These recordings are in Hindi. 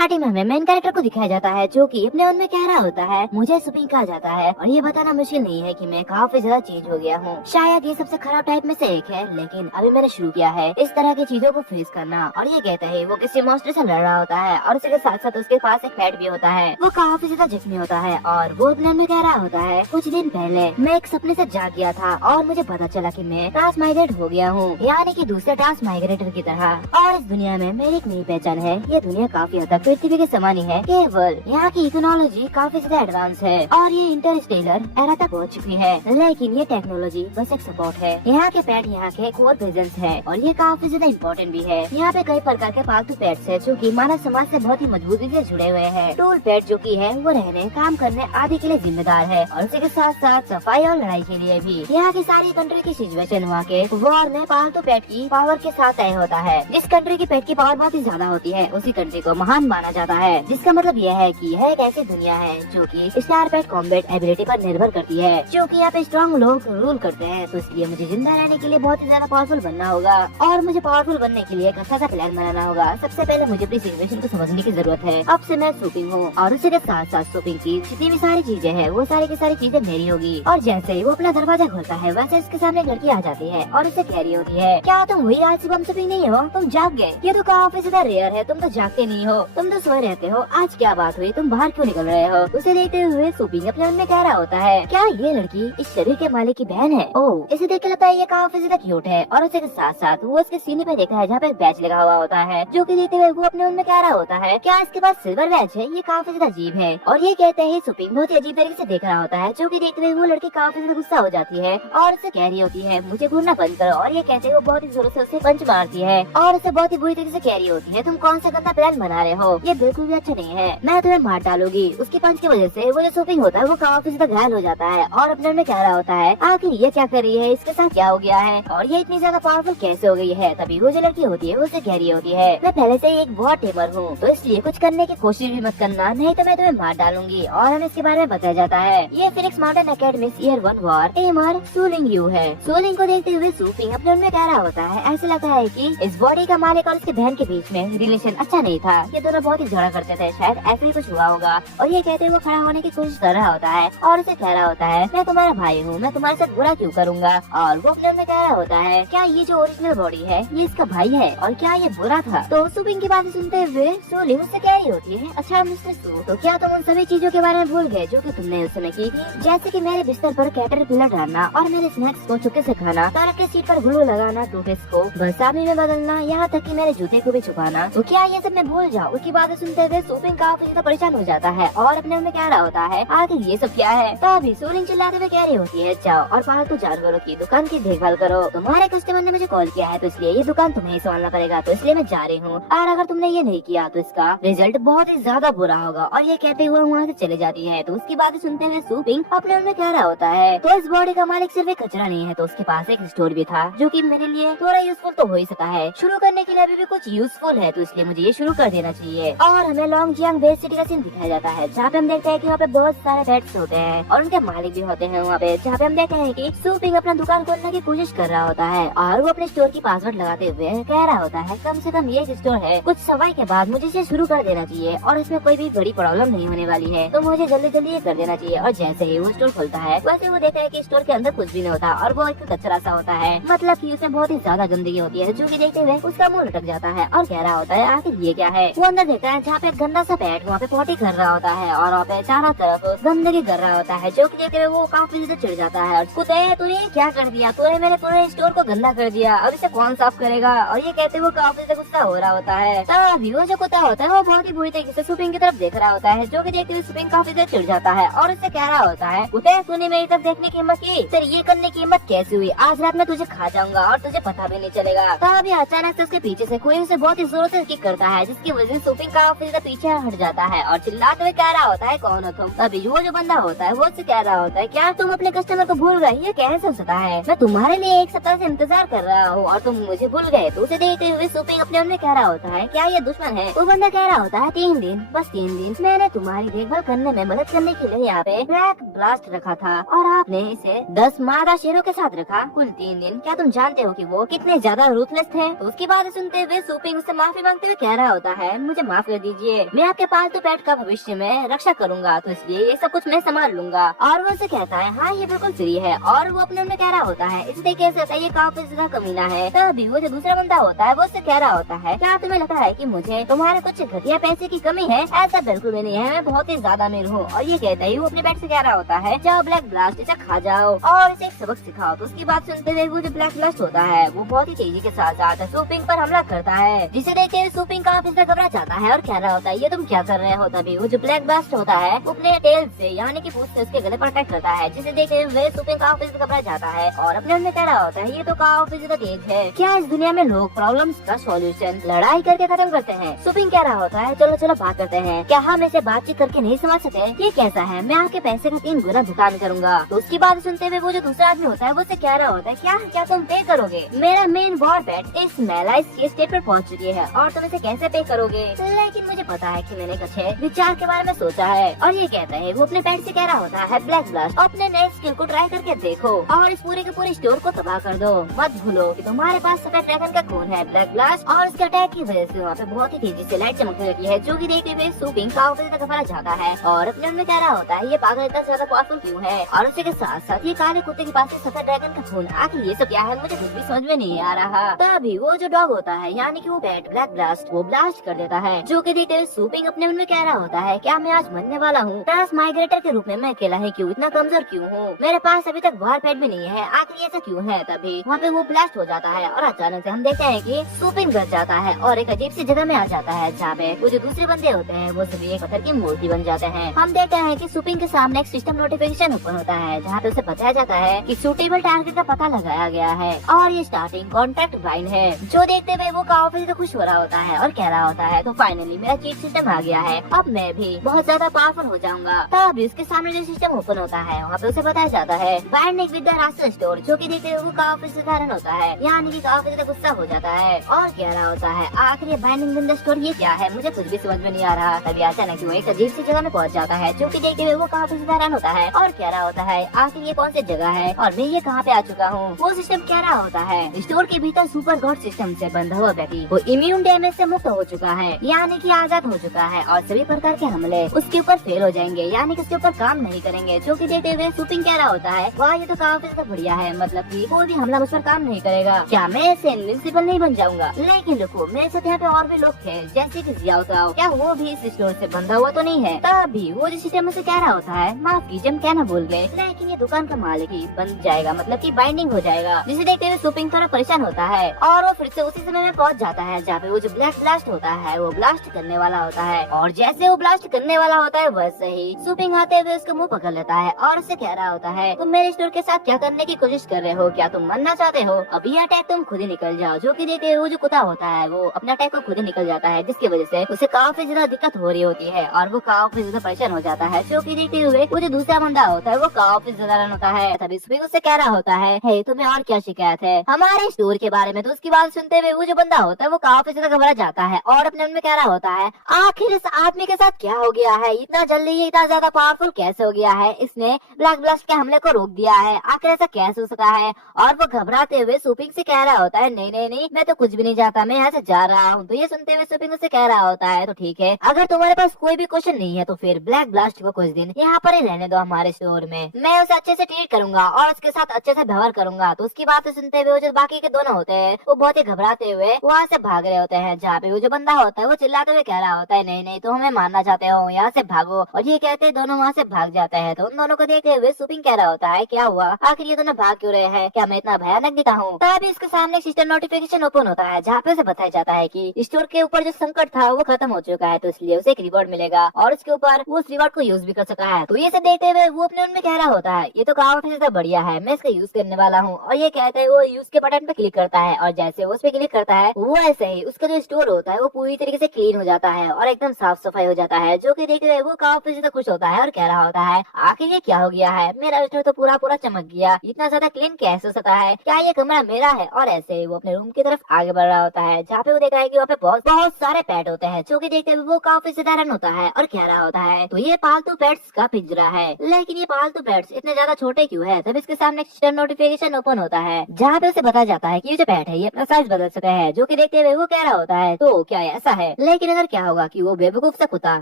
स्टार्टिंग में हमें मेन कैरेक्टर को दिखाया जाता है जो कि अपने मन में कह रहा होता है मुझे सुपिंग कहा जाता है और ये बताना मुश्किल नहीं है कि मैं काफी ज्यादा चेंज हो गया हूँ। शायद ये सबसे खराब टाइप में से एक है, लेकिन अभी मैंने शुरू किया है इस तरह की चीजों को फेस करना। और ये कहते हैं वो किसी मॉन्स्टर से लड़ रहा होता है और उसके साथ साथ उसके पास एक पेट भी होता है। वो काफी ज्यादा जख्मी होता है और वो अपने में कह रहा होता है कुछ दिन पहले मैं एक सपने से जाग गया था और मुझे पता चला कि मैं ट्रांसमाइग्रेट हो गया हूँ, यानी कि दूसरे ट्रांसमाइग्रेटर की तरह। और इस दुनिया में मेरी एक नई पहचान है। ये दुनिया काफी हद तक पृथ्वी के समान ही है, केवल यहाँ की इकोनॉलॉजी काफी ज्यादा एडवांस है और ये इंटरस्टेलर एरा तक पहुँच चुकी है। लेकिन ये टेक्नोलॉजी बस एक सपोर्ट है। यहाँ के पेट यहाँ के कोर प्रेजेंस है और ये काफी ज्यादा इम्पोर्टेंट भी है। यहाँ पे कई प्रकार के पालतू पेट्स है जो कि मानव समाज से बहुत ही मजबूती से जुड़े हुए हैं। टूल पेट जो कि है वो रहने, काम करने आदि के लिए जिम्मेदार है और उसी के साथ साथ सफाई और लड़ाई के लिए भी। यहाँ की सारी कंट्री की सिचुएशन वहाँ के वॉर में पालतू पेट की पावर के साथ तय होता है। जिस कंट्री की पेट की पावर बहुत ही ज्यादा होती है उसी कंट्री को महान माना जाता है, जिसका मतलब यह है कि यह एक ऐसी दुनिया है जो कि स्टार पेट कॉम्बैट एबिलिटी पर निर्भर करती है, जो कि यहाँ पे स्ट्रॉन्ग लोग रूल करते हैं। तो इसलिए मुझे जिंदा रहने के लिए बहुत ही ज्यादा पावरफुल बनना होगा और मुझे पावरफुल बनने के लिए एक अच्छा सा प्लान बनाना होगा। सबसे पहले मुझे अपनी सिचुएशन को समझने की जरूरत है। अब से मैं सुपिंग हूँ और उसी के साथ साथ सुपिंग की जितनी भी सारी चीजें हैं वो सारी की सारी चीजें मेरी होगी। और जैसे ही वो अपना दरवाजा खोलता है वैसे इसके सामने एक लड़की आ जाती है और उसे कह रही होती है क्या तुम वही आलसी बम सुपिंग नहीं हो, तुम जाग गए। ये तो काफी ज्यादा रेयर है, तुम तो जागते नहीं हो, तुम तो सोए रहते हो। आज क्या बात हुई, तुम बाहर क्यों निकल रहे हो। उसे देखते हुए सुपिंग अपने मन में कह रहा होता है क्या ये लड़की इस शरीर के मालिक की बहन है। ओह, इसे देख के लगता है ये काफी ज्यादा क्यूट है। और उसे के साथ साथ वो उसके सीने पे देखा है जहाँ पे एक बैच लगा हुआ होता है, जो कि देखते हुए वो अपने मन में कह रहा होता है क्या इसके पास सिल्वर बैच है, ये काफी ज्यादा अजीब है। और ये कहते हैं सुपिंग बहुत ही अजीब तरीके से देख रहा होता है, जो कि देखते हुए वो लड़की काफी ज्यादा गुस्सा हो जाती है और उसे कह रही होती है मुझे घूरना बंद करो। और ये कहते हुए वो बहुत ही जोर से उसे पंच मारती है और उसे बहुत ही बुरी तरीके से कह रही होती है तुम कौन सा गंदा प्लान बना रहे हो, ये बिल्कुल भी अच्छा नहीं है, मैं तुम्हें मार डालूंगी। उसके पंच की वजह से वो जो सुपिंग होता है वो काफी ज्यादा घायल हो जाता है और अपने में कह रहा होता है आखिर ये क्या कर रही है, इसके साथ क्या हो गया है और ये इतनी ज्यादा पावरफुल कैसे हो गई है। तभी वो जो लड़की होती है उसे कह रही होती है मैं पहले से ही एक बहुत टेमर हूँ, तो इसलिए कुछ करने की कोशिश भी मत करना, नहीं तो मैं तुम्हें मार डालूंगी। और हमें इसके बारे में बताया जाता है ये फिनिक्स माउंटेन एकेडमी ईयर 1 वॉर टेमर सूलिंग यू है। सूलिंग को देखते हुए सुपिंग अपने मन में कह रहा होता है ऐसा लगता है कि इस बॉडी का मालिक और इसकी बहन के बीच में रिलेशन अच्छा नहीं था, ये दोनों बहुत ही झगड़ा करते थे, शायद ऐसा ही कुछ हुआ होगा। और ये कहते हुए वो खड़ा होने की कोशिश कर रहा होता है और उसे कह रहा होता है मैं तुम्हारा भाई हूँ, मैं तुम्हारे साथ बुरा क्यों करूँगा। और वो अपने मन में कह रहा होता है क्या ये जो ओरिजिनल बॉडी है ये इसका भाई है और क्या ये बुरा था। तो सुपिंग की बातें सुनते हुए सूलिंग उससे कह रही होती है अच्छा मिस्टर सू, तो क्या तुम उन सभी चीजों के बारे में भूल गए जो कि तुमने उस समय की थी, जैसे कि मेरे बिस्तर पर कैटरपिलर डालना और मेरे स्नैक्स को चुपके से खाना, तारक के सीट पर ग्लू लगाना, टूथपेस्ट को बरसामी में बदलना, यहाँ तक कि मेरे जूते को भी छुपाना, तो क्या ये सब मैं भूल जाऊँ। उसकी बातें सुनते हुए सुपिंग काफी ज्यादा परेशान हो जाता है और अपने मन में कह रहा होता है आखिर ये सब क्या है। तभी सूलिंग चिल्लाते हुए कह रही होती है जाओ और पालतू जानवरों की दुकान की देखभाल करो, तुम्हारे कस्टमर ने मुझे कॉल किया है तो इसलिए ये दुकान तुम्हें ही संभालना पड़ेगा, तो इसलिए मैं जा रही हूँ और अगर तुमने ये नहीं किया तो इसका रिजल्ट बहुत ही ज्यादा बुरा होगा। और ये कहते हुए वहाँ से चले जाती है। तो उसकी बातें सुनते हुए सुपिंग अपने मन में कह रहा होता है तो इस बॉडी का मालिक सिर्फ एक कचरा नहीं है, तो उसके पास एक स्टोर भी था जो कि मेरे लिए थोड़ा यूजफुल तो हो ही सका है, शुरू करने के लिए अभी भी कुछ यूजफुल है, तो इसलिए मुझे ये शुरू कर देना चाहिए। और हमें लॉन्ग जियांग बेस सिटी का सीन दिखाया जाता है जहाँ पे हम देखते हैं कि वहाँ पे बहुत सारे पेट्स होते हैं और उनके मालिक भी होते हैं वहाँ पे, जहाँ पे हम देखते हैं कि सुपिंग अपना दुकान खोलने की कोशिश कर रहा होता है और वो अपने स्टोर की पासवर्ड लगाते हुए कह रहा होता है कम से कम ये स्टोर है, कुछ समय के बाद मुझे इसे शुरू कर देना चाहिए और इसमें कोई भी बड़ी प्रॉब्लम नहीं होने वाली है, तो मुझे जल्दी जल्दी ये कर देना चाहिए। और जैसे ही वो स्टोर खोलता है वैसे वो देखता है कि स्टोर के अंदर कुछ भी नहीं होता और वो एक कचरा सा होता है, मतलब कि उसमें बहुत ही ज्यादा गंदगी होती है, जो कि देखते हुए उसका मुंह लटक जाता है और कह रहा होता है आखिर ये क्या है। वो अंदर देखता है जहाँ पे गंदा सा पेट वहाँ पे पॉटी कर रहा होता है और वहाँ पे चारों तरफ गंदगी कर रहा होता है, जो कि देखते हुए वो काफी ज्यादा चिढ़ जाता है और कुत्ते तूने क्या कर दिया, तूने मेरे पूरे स्टोर को गंदा कर दिया, अब इसे कौन साफ करेगा। और ये कहते हुए काफी ज्यादा गुस्सा हो रहा होता है। तभी वो जो कुत्ता होता है वो बहुत ही बुरी तरीके से सुपिंग की तरफ देख रहा होता है, जो कि देखते हुए सुपिंग काफी ज्यादा चिढ़ जाता है और उससे कह रहा होता है कुत्ते तूने मेरी तरफ देखने की हिम्मत की, फिर ये करने की हिम्मत कैसे हुई, आज रात में तुझे खा जाऊंगा और तुझे पता भी नहीं चलेगा। तभी अचानक से उसके पीछे से कोई उसे बहुत ही जोर से किक करता है, जिसकी वजह से सुपिंग काफी ज्यादा पीछे हट जाता है और चिल्लाते हुए कह रहा होता है कौन हो तुम। तभी वो जो बंदा होता है वो उससे कह रहा होता है क्या तुम अपने कस्टमर को भूल गए, ये कैसे हो सकता है, मैं तुम्हारे लिए एक सप्ताह से इंतजार कर रहा हूँ और तुम मुझे भूल गए। तो उसे देखते हुए सुपिंग अपने मन में कह रहा होता है क्या ये दुश्मन है। वो बंदा कह रहा होता है 3 दिन, बस 3 दिन मैंने तुम्हारी देखभाल करने में मदद करने के लिए यहाँ पे ब्लैक ब्लास्ट रखा था और आपने इसे 10 मादा शेरों के साथ रखा, कुल 3 दिन। क्या तुम जानते हो कि वो कितने ज्यादा रूथलेस थे। तो उसकी बात सुनते हुए सुपिंग उससे माफी मांगते हुए कह रहा होता है मुझे माफ कर दीजिए, मैं आपके पालतू पेट का भविष्य में रक्षा करूंगा, तो इसलिए ये सब कुछ मैं संभाल लूंगा। और वो उसे कहता है हाँ ये बिल्कुल फ्री है, और वो अपने कह रहा होता है इस तरीके से ये काउ फिश का कमीना है। तभी वो जो दूसरा बंदा होता है वो उससे कह रहा होता है क्या तुम्हें लगता है कि मुझे तुम्हारे कुछ घटिया पैसे की कमी है? ऐसा बिल्कुल भी नहीं है, मैं बहुत ही ज्यादा अमीर हूँ। और ये कहता है वो अपने पेट से कह रहा होता है जाओ ब्लैक ब्लास्ट इसे खा जाओ और इसे एक सबक सिखाओ। तो उसकी बात सुनते हुए वो जो ब्लैक ब्लास्ट होता है वो बहुत ही तेजी के साथ साथ सूपिंग पर हमला करता है, जिसे देख के सूपिंग का ऑफिसर घबरा जाता है और कह रहा होता है ये तुम क्या कर रहे हो। तभी वो जो ब्लैक ब्लास्ट होता है वो अपने टेल से यानी कि पूंछ से उसके गले पर अटैक करता है, जिसे देखते हुए सूपिंग का ऑफिसर घबरा जाता है और अपने मन में कह रहा होता है ये तो का ऑफिसर तेज है, क्या इस दुनिया में लोग प्रॉब्लम्स का सॉल्यूशन लड़ाई करके खत्म करते हैं। सूपिंग कह रहा होता है चलो चलो बात करते हैं, क्या हम इसे बातचीत करके नहीं समझ सकते? ये कैसा है, मैं आपके पैसे का 3 गुना भुगतान करूंगा। तो उसकी बात सुनते हुए वो जो दूसरा आदमी होता है वो उसे कह रहा होता है क्या क्या तुम पे करोगे? मेरा मेन वॉर पेट इस मेला इस स्टेट पर पहुंच चुकी है और तुम इसे कैसे पे करोगे? लेकिन मुझे पता है कि मैंने कुछ विचार के बारे में सोचा है। और ये कहता है वो अपने पेट से कह रहा होता है ब्लैक ब्लास्ट अपने नए स्किल को ट्राई करके देखो और इस पूरे के पूरे स्टोर को तबाह कर दो। मत भूलो कि तुम्हारे पास सफेद ड्रैगन का खून है ब्लैक ब्लास्ट, और उसके अटैक की वजह से वहाँ पे बहुत ही तेजी से लाइट चमकने लगी है, जो कि देखते हुए सूपिंग का ऑफिस तक घबरा जाता है और अपने मन में कह रहा होता है ये पागल इतना ज्यादा पावरफुल क्यों है। और उसी के साथ साथ ये काले कुत्ते के पास सफेद ड्रैगन का खून, आखिर ये सब क्या है मुझे कुछ भी समझ में नहीं आ रहा। तभी वो जो डॉग होता है यानी कि वो पेट ब्लैक ब्लास्ट वो ब्लास्ट कर देता है, जो कि देखते हुए सूपिंग अपने मन में कह रहा होता है क्या मैं आज मरने वाला हूँ? ट्रांसमाइग्रेटर के रूप में मैं अकेला ही क्यों, इतना कमजोर क्यों हूँ? मेरे पास अभी तक वॉर पेट भी नहीं है, आखिर ऐसा क्यों है? तभी वहाँ पे वो ब्लास्ट हो जाता है और अचानक से हम देखते हैं कि सूपिंग बच जाता है और एक अजीब सी जगह में आ जाता है जहाँ पे वो जो दूसरे बंदे होते हैं वो सभी एक पत्थर की मूर्ति बन जाते हैं। हम देखते हैं कि सूपिंग के सामने एक सिस्टम नोटिफिकेशन ओपन होता है जहाँ पे उसे बताया जाता है कि सूटेबल टारगेट का पता लगाया गया है और ये स्टार्टिंग कॉन्ट्रैक्ट वाइन है, जो देखते हुए वो काफी तो खुश हो रहा होता है और कह रहा होता है तो फाइनली मेरा चीट सिस्टम आ गया है, अब मैं भी बहुत ज्यादा पावरफुल हो जाऊंगा। तभी उसके सामने जो सिस्टम ओपन होता है वहाँ पे उसे बताया जाता है binding with the ration store, जो कि देखते हुए वो काफी साधारण होता है यानी कि काफी ज्यादा गुस्सा हो जाता है और कह रहा होता है आखिर ये बाइंडिंग विद द स्टोर ये क्या है, मुझे कुछ भी समझ में नहीं आ रहा। तभी अचानक वो एक अजीब सी जगह में पहुंच जाता है, जो कि देखते हुए वो काफी साधारण होता है और कह रहा होता है आखिर ये कौन सी जगह है और मैं ये कहाँ पे आ चुका हूँ। वो सिस्टम कह रहा होता है स्टोर के भीतर सुपर गॉड सिस्टम से बंधा हुआ व्यक्ति वो इम्यून डैमेज से मुक्त हो चुका है यानी कि आजाद हो चुका है और सभी प्रकार के हमले उसके ऊपर फेल हो जाएंगे यानी कि उसके ऊपर काम नहीं करेंगे, जो कि देखते हुए सूपिंग कह रहा होता है वाह ये तो काफी ज्यादा बढ़िया है, मतलब कि कोई भी हमला मुझ पर काम नहीं करेगा, क्या मैं ऐसे इनविंसिबल नहीं बन जाऊंगा? लेकिन रुको मेरे साथ यहाँ पे और भी लोग थे जैसे कि जियाओ ताओ, क्या वो भी इस स्टोर से बंधा हुआ तो नहीं है? तभी वो जिस सिस्टम से कह रहा होता है माफ कीजिए हम क्या ना बोल गए, लेकिन ये दुकान का मालिक ही बन जाएगा, मतलब की बाइंडिंग हो जाएगा। जिसे देखते हुए सूपिंग थोड़ा परेशान होता है और वो फिर से उसी समय में पहुंच जाता है जहाँ पे वो जो ब्लैक ब्लास्ट होता है वो ब्लास्ट करने वाला होता है और जैसे वो ब्लास्ट करने वाला होता है वैसे ही सूपिंग आते हुए उसका मुंह पकड़ लेता है और उससे कह रहा होता है तुम मेरे स्टोर के साथ क्या करने की कोशिश कर रहे हो, क्या तुम मरना चाहते हो? अभी अटैक तुम खुद ही निकल जाओ। जो कि देखते हुए वो जो कुत्ता होता है वो अपने अटैक को खुद ही निकल जाता है, जिसकी वजह से उसे काफी ज्यादा दिक्कत हो रही होती है और वो काफी ज्यादा परेशान हो जाता है। जो कि देखते हुए वो जो दूसरा बंदा होता है वो काफी ज्यादा रन होता है। तभी सूपिंग उससे कह रहा होता है हे तुम्हें और क्या शिकायत है हमारे स्टोर के बारे में? तो उसकी बात सुनते हुए वो जो बंदा होता है वो काफी ज्यादा घबरा जाता है और अपने मन में कह रहा होता है आखिर इस आदमी के साथ क्या हो गया है, इतना जल्दी ये इतना ज्यादा पावरफुल कैसे हो गया है, इसने ब्लैक ब्लास्ट के हमले को रोक दिया है, आखिर ऐसा कैसे हो सका है? और वो घबराते हुए सूपिंग से कह रहा होता है नहीं नहीं नहीं मैं तो कुछ भी नहीं चाहता, मैं यहाँ से जा रहा हूँ। तो ये सुनते हुए सूपिंग से कह रहा होता है तो ठीक है, अगर तुम्हारे पास कोई भी क्वेश्चन नहीं है तो फिर ब्लैक ब्लास्ट को कुछ दिन यहाँ पर ही रहने दो हमारे स्टोर में, मैं उसे अच्छे से ट्रीट करूंगा और उसके साथ अच्छे से व्यवहार करूंगा। तो उसकी बात सुनते हुए जो बाकी के दोनों होते हैं वो बहुत ही घबराते हुए वहाँ से भाग रहे होते हैं, जहाँ पे वो जो बंदा होता है वो चिल्लाते हुए कह रहा होता है नहीं नहीं तुम हमें मारना चाहते हो, यहाँ से भागो। और ये कहते दोनों वहाँ से भाग जाते हैं। तो उन दोनों को देखते हुए सूपिंग कह रहा होता है क्या हुआ, आखिर ये दोनों भाग क्यों रहे हैं, क्या मैं इतना भयानक दिखा हूँ? तभी इसके सामने एक सिस्टम नोटिफिकेशन ओपन होता है जहाँ पे उसे बताया जाता है कि स्टोर के ऊपर जो संकट था वो खत्म हो चुका है, तो इसलिए उसे एक रिवॉर्ड मिलेगा और उसके ऊपर वो उस रिवॉर्ड को यूज भी कर सका है। तो ये सब देखते हुए वो अपने उनमें कह रहा होता है ये तो काफी ज्यादा बढ़िया है, मैं इसका यूज करने वाला हूँ। और ये कहते हैं वो यूज के बटन पे क्लिक करता है और जैसे वो उस पे क्लिक करता है वो ऐसे ही उसका जो स्टोर होता है वो पूरी तरीके से क्लीन हो जाता है और एकदम साफ सफाई हो जाता है। जो कि देखते हुए वो काफी ज्यादा खुश होता है और कह रहा होता है आखिर ये क्या हो गया है, मेरा स्टोर तो पूरा पूरा चमक गया, इतना ज्यादा क्लीन कैसे हो सकता है, क्या ये कमरा मेरा है? और ऐसे ही वो अपने रूम की तरफ आगे बढ़ रहा होता है जहाँ पे वो देख रहा है कि वहाँ पे बहुत सारे पेट होते हैं। जो कि देखते हुए वो काफी साधारण होता है और कह रहा होता है तो ये पालतू पेट्स का पिंजरा है, लेकिन ये पालतू पेट्स इतने ज्यादा छोटे क्यों है? तब इसके सामने एक नोटिफिकेशन ओपन होता है जहाँ पे उसे बताया जाता है कि ये जो पेट है ये अपना साइज बदल सकता है। जो कि देखते हुए वो कह रहा होता है तो क्या ऐसा है, लेकिन अगर क्या होगा कि वो बेवकूफ सा कुत्ता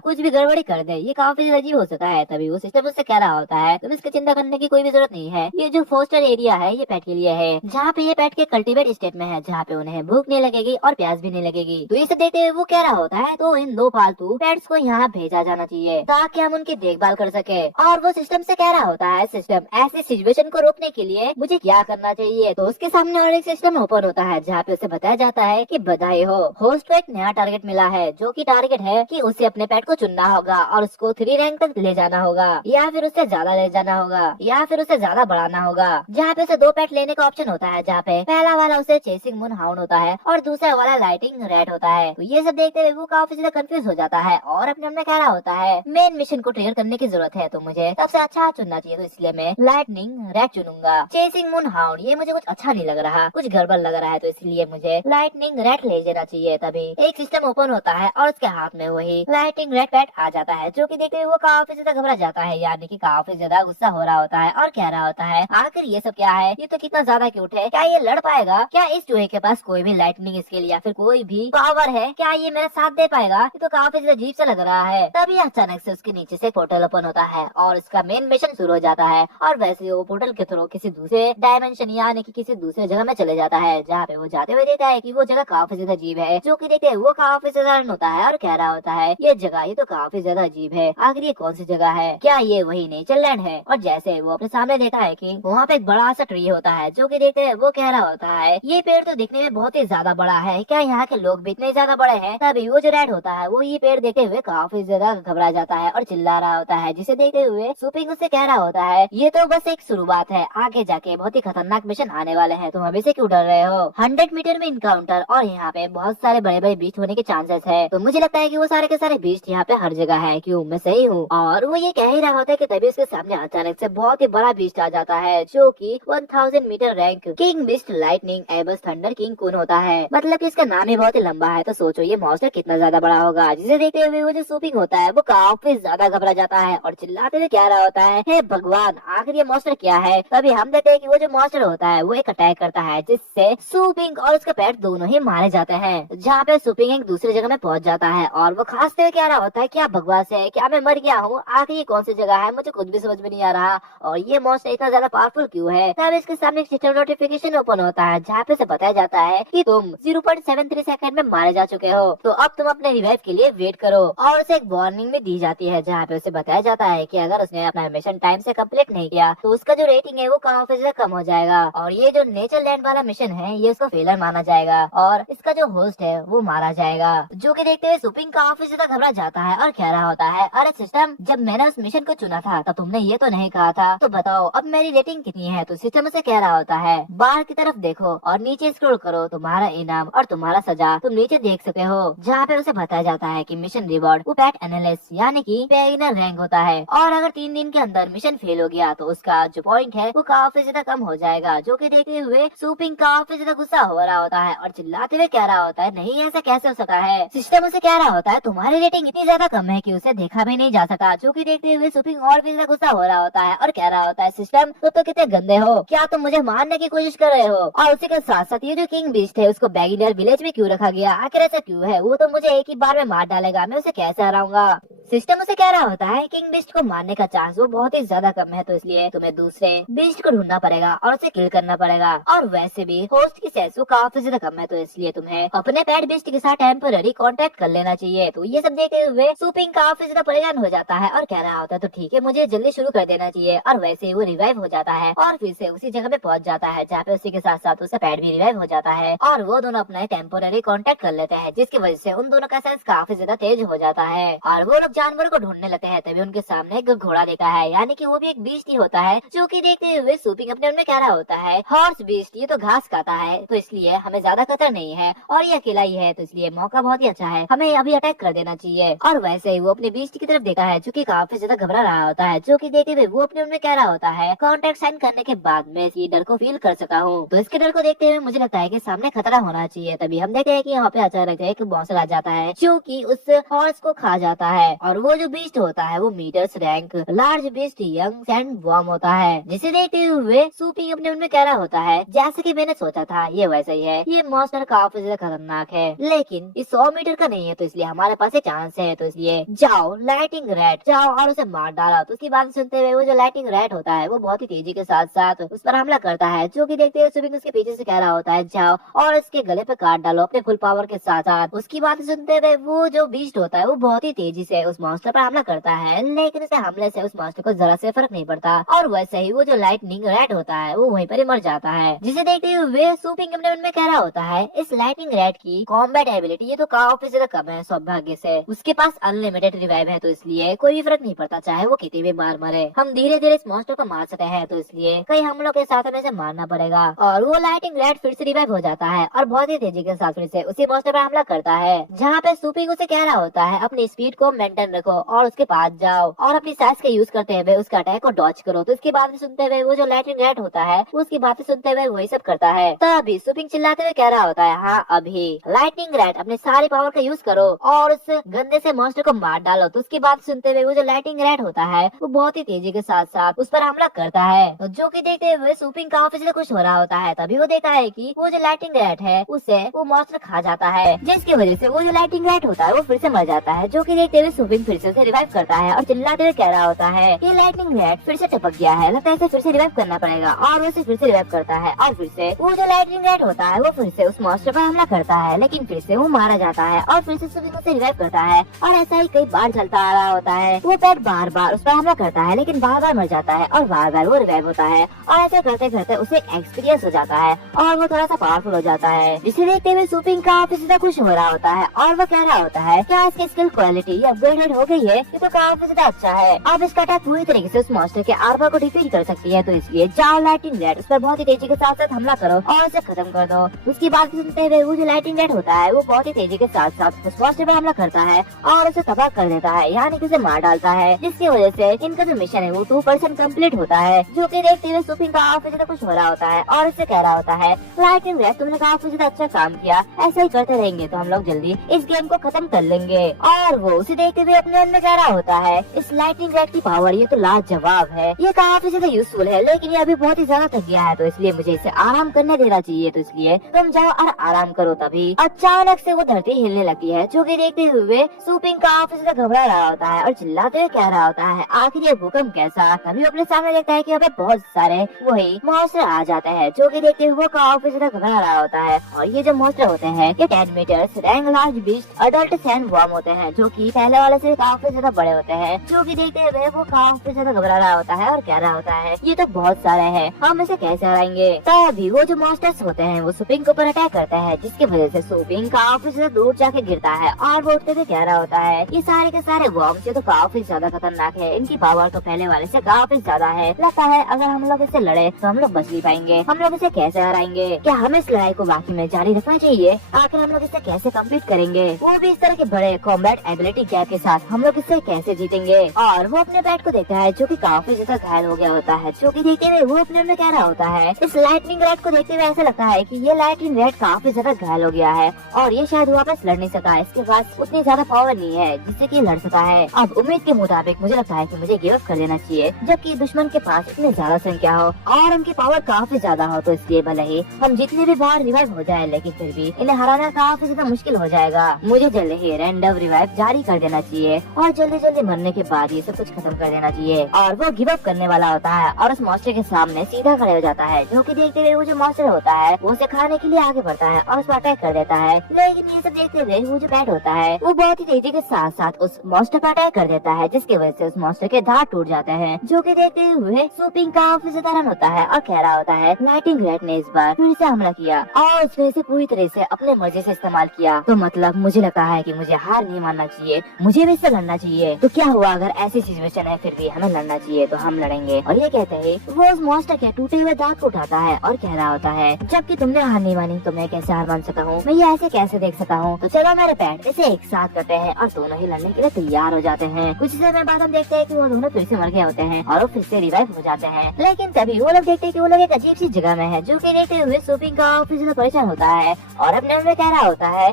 कुछ भी गड़बड़ी कर दे, ये काफी अजीब हो सकता है। तभी वो सिस्टम उससे कह रहा होता है तुम इसकी चिंता करने की कोई भी जरूरत नहीं है, ये जो फोस्टर एरिया है ये पेट के लिए है, जहाँ पे ये पेट के कल्टीवेट स्टेट में है, जहाँ पे उन्हें भूख नहीं लगेगी और प्यास भी नहीं लगेगी। तो इसे देखते हुए वो कह रहा होता है तो इन 2 पालतू पेट्स को यहाँ भेजा जाना चाहिए ताकि हम उनकी देखभाल कर सके। और वो सिस्टम से कह रहा होता है सिस्टम ऐसी सिचुएशन को रोकने के लिए मुझे क्या करना चाहिए। तो उसके सामने और एक सिस्टम ओपन होता है जहाँ पे उसे बताया जाता है कि बधाई हो, होस्ट को एक नया टारगेट मिला है, जो कि टारगेट है कि उसे अपने पेट को चुनना होगा और उसको 3 रैंक तक ले जाना होगा, या फिर उससे ज्यादा ले जाना होगा, या फिर उसे ज्यादा बढ़ाना होगा। जहाँ पे उसे 2 पेट लेने का ऑप्शन होता है, जहाँ पे पहला वाला उसे चेसिंग मून हाउंड होता है और दूसरा वाला लाइटिंग रैट होता है। तो ये सब देखते हुए वो काफी ज्यादा कंफ्यूज हो जाता है और अपने अपने कह रहा होता है मेन मिशन को ट्रिगर करने की जरूरत है, तो मुझे सबसे अच्छा चुनना चाहिए, तो इसलिए मैं लाइटनिंग रैट चुनूंगा। चेसिंग मून हाउंड ये मुझे कुछ अच्छा नहीं लग रहा, कुछ गड़बड़ लग रहा है, तो इसलिए मुझे लाइटनिंग रैट ले जाना चाहिए। तभी एक सिस्टम ओपन होता है और उसके हाथ में वही लाइटिंग रैट पैट आ जाता है, जो कि देखते हुए वो काफी ज्यादा घबरा जाता है, यानी कि काफी ज्यादा गुस्सा हो रहा होता है और कह रहा होता है आखिर ये सब क्या है, ये तो कितना ज्यादा क्यूट है, क्या ये लड़ पाएगा, क्या इस चूहे के पास कोई भी लाइटनिंग स्किल या फिर कोई भी पावर है, क्या ये मेरा साथ दे पाएगा, ये तो काफी ज्यादा अजीब सा लग रहा है। तभी अचानक से उसके नीचे से पोर्टल ओपन होता है और उसका मेन मिशन शुरू हो जाता है और वैसे वो पोर्टल के थ्रू किसी दूसरे डायमेंशन यानी कि किसी दूसरे जगह में चले जाता है, जहाँ पे वो जाते हुए देखता है कि वो जगह काफी ज्यादा अजीब है, जो कि देखते हैं वो काफी साधारण होता है और कह रहा होता है ये जगह ये तो काफी ज्यादा अजीब है, आखिर ये कौन सी जगह है, क्या ये वही नेचरलैंड है। और जैसे वो अपने सामने देखा है कि वहाँ पे एक बड़ा सा ट्री होता है, जो कि देखते हैं वो कह रहा होता है ये पेड़ तो दिखने में बहुत ही ज्यादा बड़ा है, क्या यहाँ के लोग भी इतने ज्यादा बड़े हैं। तभी वो जो रैट होता है वो ये पेड़ देखते हुए काफी ज्यादा घबरा जाता है और चिल्ला रहा होता है, जिसे देखते हुए सुपिंग उससे कह रहा होता है ये तो बस एक शुरुआत है, आगे जाके बहुत ही खतरनाक मिशन आने वाले हैं, तुम अभी से क्यों डर रहे हो। 100 मीटर में इनकाउंटर और यहाँ पे बहुत सारे बड़े बड़े बीस्ट होने के चांसेस है, तो मुझे लगता है कि वो सारे के सारे बीस्ट यहाँ पे हर जगह है, क्यों मैं सही हूँ। और वो ये कह ही रहा होता है कि तभी उसके सामने अचानक से बहुत ही बड़ा बीस्ट आ जाता है, जो कि 1000 metre rank king beast lightning एबस थंडर किंग कून होता है। मतलब कि इसका नाम ही बहुत ही लंबा है, तो सोचो ये मॉन्स्टर कितना ज्यादा बड़ा होगा। जिसे देखते हुए वो जो सुपिंग होता है वो काफी ज्यादा घबरा जाता है और चिल्लाते हुए कह रहा होता है हे भगवान आखिर ये मॉन्स्टर क्या है। तभी हम देखते हैं कि वो जो मॉन्स्टर होता है वो एक अटैक करता है, जिससे सुपिंग और उसका पेट दोनों ही मारे जाते हैं। जहाँ पे सुपिंग एक दूसरी जगह में पहुंच जाता है और वो खांसते हुए कह रहा होता है क्या बकवास है, क्या मैं मर गया हूँ, आखिर ये कौन सी जगह है, मुझे कुछ भी समझ में नहीं आ रहा और ये मॉन्स्टर इतना ज्यादा पावरफुल क्यों है। तब इसके सामने एक सिस्टम नोटिफिकेशन ओपन होता है, जहाँ पे से बताया जाता है कि तुम 0.73 सेकंड में मारे जा चुके हो, तो अब तुम अपने रिवाइव के लिए वेट करो। और उसे एक वार्निंग भी दी जाती है, जहाँ पे उसे बताया जाता है कि अगर उसने अपना मिशन टाइम से कंप्लीट नहीं किया तो उसका जो रेटिंग है वो काफी ज्यादा कम हो जाएगा और ये जो नेचर लैंड वाला मिशन है ये उसका फेलर माना जाएगा और इसका जो होस्ट है वो मारा जाएगा। जो कि देखते हुए सुपिंग काफी ज्यादा घबरा जाता है और कह रहा होता है अरे सिस्टम जब मैंने उस मिशन को चुना था तब तुमने ये तो नहीं कहा था, तो बताओ अब मेरी रेटिंग कितनी है। तो सिस्टम उसे कह रहा होता है बाहर की तरफ देखो और नीचे स्क्रॉल करो, तुम्हारा इनाम और तुम्हारा सजा तुम नीचे देख सकते हो। जहाँ पे उसे बताया जाता है कि मिशन रिवॉर्ड वो पेट एनालिस्ट यानी कि बिगिनर रैंक होता है और अगर 3 दिन के अंदर मिशन फेल हो गया तो उसका जो पॉइंट है वो काफी ज्यादा कम हो जाएगा। जो कि देखते हुए सुपिंग काफी ज्यादा गुस्सा हो रहा होता है और चिल्लाते हुए कह रहा होता है नहीं ऐसा कैसे हो सकता है। सिस्टम उसे कह रहा होता है तुम्हारी रेटिंग इतनी ज्यादा कम है कि उसे देखा भी नहीं जा सका। जो कि देखते हुए सुपिंग और भी ज्यादा गुस्सा हो रहा होता है और कह रहा होता है सिस्टम तो कितने गंदे हो, क्या तुम मुझे मारने की कोशिश कर रहे हो। और उसी के साथ साथ ये जो किंग बीस्ट है उसको बिगिनर विलेज में क्यों रखा गया, आखिर ऐसा क्यों है, वो तो मुझे एक ही बार में मार डालेगा, मैं उसे कैसे हराऊंगा। सिस्टम उसे कह रहा होता है किंग बीस्ट को मारने का चांस वो बहुत ही ज्यादा कम है, तो इसलिए तुम्हें दूसरे बीस्ट को ढूंढना पड़ेगा और उसे किल करना पड़ेगा। और वैसे भी होस्ट की सेंस वो काफी ज्यादा कम है, तो इसलिए तुम्हें अपने पेट बीस्ट के साथ टेम्पररी कांटेक्ट कर लेना चाहिए। तो ये सब देखते हुए सुपिंग काफी ज्यादा परेशान हो जाता है और कह रहा होता है तो ठीक है मुझे जल्दी शुरू कर देना चाहिए। और वैसे ही वो रिवाइव हो जाता है और फिर से उसी जगह पे पहुंच जाता है, जहाँ पे उसी के साथ साथ उसका पेट भी रिवाइव हो जाता है और वो दोनों अपना टेम्पोररी कांटेक्ट कर लेते हैं, जिसकी वजह से उन दोनों का सेंस काफी ज्यादा तेज हो जाता है और वो लोग जानवरों को ढूंढने लगते हैं। तभी उनके सामने एक घोड़ा देखा है, यानी कि वो भी एक बीस्ट ही होता है। जो कि देखते हुए सुपिंग अपने उनमें कह रहा होता है हॉर्स बीस्ट ये तो घास खाता है, तो इसलिए हमें ज्यादा खतरा नहीं है और ये अकेला ही है, तो इसलिए मौका बहुत ही अच्छा है, हमें अभी अटैक कर देना चाहिए। और वैसे ही वो अपने बीस्ट की तरफ देखा है, जो कि काफी ज्यादा घबरा रहा होता है। जो कि देखते हुए वो अपने उनमें कह रहा होता है कॉन्ट्रैक्ट साइन करने के बाद मैं इस डर को फील कर सका हूँ, तो इसके डर को देखते हुए मुझे लगता है कि सामने खतरा होना चाहिए। तभी हम देखते हैं कि यहाँ पे अचानक एक मॉन्स्टर आ जाता है जो कि उस हॉर्स को खा जाता है और वो जो बीस्ट होता है वो meters rank large beast young sandworm होता है, जिसे देखते हुए सूपिंग अपने मन में कह रहा होता है जैसे कि मैंने सोचा था ये वैसा ही है, ये मॉन्स्टर काफी ज्यादा खतरनाक है, लेकिन ये 100 मीटर का नहीं है तो इसलिए हमारे पास एक चांस है, तो इसलिए जाओ लाइटिंग रैट जाओ और उसे मार डाला। तो उसकी बात सुनते हुए वो जो लाइटिंग रैट होता है वो बहुत ही तेजी के साथ साथ उस पर हमला करता है, जो कि देखते हुए सूपिंग उसके पीछे से कह रहा होता है जाओ और इसके गले पे काट डालो अपने फुल पावर के साथ साथ। उसकी बात सुनते हुए वो जो बीस्ट होता है वो बहुत ही तेजी से उस मॉन्स्टर पर हमला करता है, लेकिन उसे हमले से उस मॉन्स्टर को जरा से फर्क नहीं पड़ता और वैसे ही वो जो लाइटनिंग रैट होता है वो वहीं पर ही मर जाता है, जिसे देखते हुए सूपिंग अपने मन में कह रहा होता है इस लाइटनिंग रैट की कॉम्बैट एबिलिटी ये तो काफी ज्यादा कम है, सौभाग्य से उसके पास अनलिमिटेड रिवाइव है, तो इसलिए कोई भी फर्क नहीं पड़ता चाहे वो कितनी भी बार मरे, हम धीरे धीरे इस मॉन्स्टर को मार सकते हैं, तो इसलिए कई हमलों के साथ हमें इसे मारना पड़ेगा। और वो लाइटिंग रैट फिर से रिवाइव हो जाता है और बहुत ही तेजी के साथ फिर से उसी मॉन्स्टर पर हमला करता है, जहाँ पे सूपिंग उसे कह रहा होता है अपनी स्पीड को मेंटेन रखो और उसके पास जाओ और अपनी साइज का यूज करते हुए उसका अटैक को डॉच करो। तो इसकी बात सुनते हुए वो जो लाइटिंग रैट होता है उसकी बातें सुनते हुए वही सब करता है, तभी सूपिंग चिल्लाते हुए कह रहा होता है हाँ अभी लाइटिंग रैट अपने सारी पावर का यूज करो और उस गंदे से मॉन्स्टर को मार डालो। तो उसकी बात सुनते हुए वो जो लाइटिंग रैट होता है वो बहुत ही तेजी के साथ साथ उस पर हमला करता है, तो जो कि देखते हुए सूपिंग काफी ज्यादा खुश हो रहा होता है। तभी वो देखता है कि वो जो लाइटिंग रैट है उसे वो मॉन्स्टर खा जाता है, जिसकी वजह से वो जो लाइटिंग रैट होता है वो फिर से मर जाता है, जो कि देखते हुए सूपिंग फिर से उसे रिवाइव करता है और चिल्लाते हुए कह रहा होता है ये लाइटिंग रैट फिर से टपक गया है, लगता है इसे फिर से रिवाइव करना पड़ेगा, और वो फिर से रिवाइव करता है और फिर से वो जो लाइटिंग रैट होता है वो फिर से उस मॉन्स्टर पर हमला करता है, लेकिन फिर से वो मारा जाता है और फिर से सूपिंग उसे रिवाइव करता है और ऐसा ही कई बार चलता आ रहा होता है। वो पेट बार बार उस पर हमला करता है लेकिन बार बार मर जाता है और बार बार वो रिवाइव होता है और ऐसे करते करते उसे एक्सपीरियंस हो जाता है और वो थोड़ा सा पावरफुल हो जाता है, जिसे देखते हुए सूपिंग काफी ज्यादा खुश हो रहा होता है और वो कह रहा होता है क्या इसकी स्किल क्वालिटी अपग्रेडेड हो गई है, ये तो काफी ज्यादा अच्छा है, अब इसका अटैक पूरी तरीके से उस मॉन्स्टर के आर्मर को डिफीट कर सकती है, तो इसलिए जाओ लाइटिंग रैट उस पर बहुत ही तेजी के साथ साथ हमला करो और उसे खत्म कर दो। उसकी बात सुनते हुए वो जो लाइटिंग रैट होता है वो बहुत ही तेजी के साथ साथ उस मॉन्स्टर पर हमला करता है और उसे तबाह कर देता है, यानी कि उसे मार डालता है, जिसकी वजह से इनका जो मिशन है वो 2% कम्प्लीट होता है, जो कि देखते हुए सूपिंग काफी ज्यादा खुश हो रहा होता है और उससे कह रहा होता है लाइटिंग रैट तुमने काफी ज्यादा अच्छा काम किया, ऐसा ही करते रहेंगे तो हम लोग जल्दी इस गेम को खत्म कर लेंगे। और वो उसे देखते हुए अपने मन में कह रहा होता है इस लाइटिंग रैट की पावर ये तो लाजवाब है, ये काफी ज्यादा यूजफुल है, लेकिन ये अभी बहुत ही ज्यादा थक गया है, तो इसलिए मुझे इसे आराम करने देना चाहिए, तो इसलिए तुम जाओ और आराम करो। तभी अचानक से वो धरती हिलने लगती है, जो कि देखते हुए सूपिंग काफी ज्यादा घबरा रहा होता है और चिल्लाते हुए कह रहा होता है आखिर ये भूकंप कैसा। तभी अपने सामने देखता है कि वहाँ पे बहुत सारे वही मॉन्स्टर आ जाते हैं, जो कि देखते हुए वो काफी ज्यादा घबरा रहा होता है, और ये जो मॉन्स्टर होते हैं ये 10 meters rank large beast adult sandworm होते हैं, जो कि पहले वाले से काफी ज्यादा बड़े होते हैं, जो कि देखते हुए वो काफी ज्यादा घबरा रहा होता है और कह रहा होता है ये तो बहुत सारे हैं, हम इसे कैसे हराएंगे। तभी वो जो मॉन्स्टर्स होते हैं वो सूपिंग के ऊपर अटैक करते हैं, जिसकी वजह से सूपिंग काफी ज्यादा दूर जाके गिरता है और वो उठते हुए कह रहा होता है ये सारे के सारे वॉर्म्स ये तो काफी ज्यादा खतरनाक है, इनकी पावर तो पहले वाले से काफी ज्यादा है, लगता है अगर हम लोग इससे लड़े तो हम लोग बच नहीं पाएंगे, हम लोग इसे कैसे हराएंगे, क्या हमें इस लड़ाई को वाकई में जारी रखना चाहिए, आखिर हम लोग इसे कैसे कंप्लीट करेंगे, वो भी इस तरह के बड़े कॉम्बैट एबिलिटी गैप के साथ हम लोग इससे कैसे जीतेंगे। और वो अपने पेट को देखता है जो कि काफी ज्यादा घायल हो गया होता है, जो कि देखते हुए वो अपने में कह रहा होता है इस लाइटनिंग रैट को देखते हुए ऐसा लगता है कि ये लाइटनिंग रैट काफी ज्यादा घायल हो गया है और ये शायद वापस लड़ नहीं सका, इसके पास उतनी ज्यादा पावर नहीं है जिससे कि लड़ सका है। अब उम्मीद के मुताबिक मुझे लगता है कि मुझे गिव अप कर देना चाहिए, जबकि दुश्मन के पास इतनी ज्यादा संख्या हो और उनकी पावर काफी ज्यादा हो, तो इसलिए भले ही हम जितने भी बार रिवाइव हो जाए लेकिन फिर भी इन्हें हराना काफी ज्यादा मुश्किल हो जाएगा। मुझे जल्दी ही रैंडम रिवाइव जारी कर देना चाहिए और जल्दी जल्दी मरने के बाद ये सब कुछ खत्म कर देना चाहिए। और वो गिव अप करने वाला होता है और उस मॉन्स्टर के सामने सीधा खड़े हो जाता है, जो कि देखते हुए वो जो मॉन्स्टर होता है वो उसे खाने के लिए आगे बढ़ता है और उसको अटैक कर देता है, लेकिन ये सब देखते हुए वो जो बैट होता है वो बहुत ही तेजी के साथ साथ उस मॉन्स्टर पर अटैक कर देता है, जिसकी वजह से उस मॉन्स्टर के दांत टूट जाते हैं, जो कि देखते हुए सूपिंग काफी ज्यादा हैरान होता है और कह रहा होता है लाइटिंग रैट ने इस बार फिर से हमला किया और उसने इसे पूरी तरह से अपने मर्जी से इस्तेमाल किया, तो मतलब मुझे लगता है कि मुझे हार नहीं मानना चाहिए, मुझे भी इससे लड़ना चाहिए। तो क्या हुआ अगर ऐसी सिचुएशन है फिर भी हमें लड़ना चाहिए, तो हम लड़ेंगे। और ये कहते हैं वो उस मॉन्स्टर के टूटे हुए दांत को उठाता है और कह रहा होता है जबकि तुमने हार नहीं मानी तो मैं कैसे हार मान सकता हूँ, मैं ये ऐसे कैसे देख सकता हूँ, तो चलो मेरे पैट इसे एक साथ करते हैं और दोनों ही लड़ने के लिए तैयार हो जाते हैं। कुछ समय बाद हम देखते हैं कि वो दोनों फिर से मर गए होते हैं और वो फिर से रिवाइव हो जाते हैं, लेकिन तभी वो लोग देखते हैं कि वो लोग एक अजीब सी जगह में है, जो कि देखते हुए सूपिंग काफी ज्यादा परेशान होता है और अपने मन में कह रहा होता है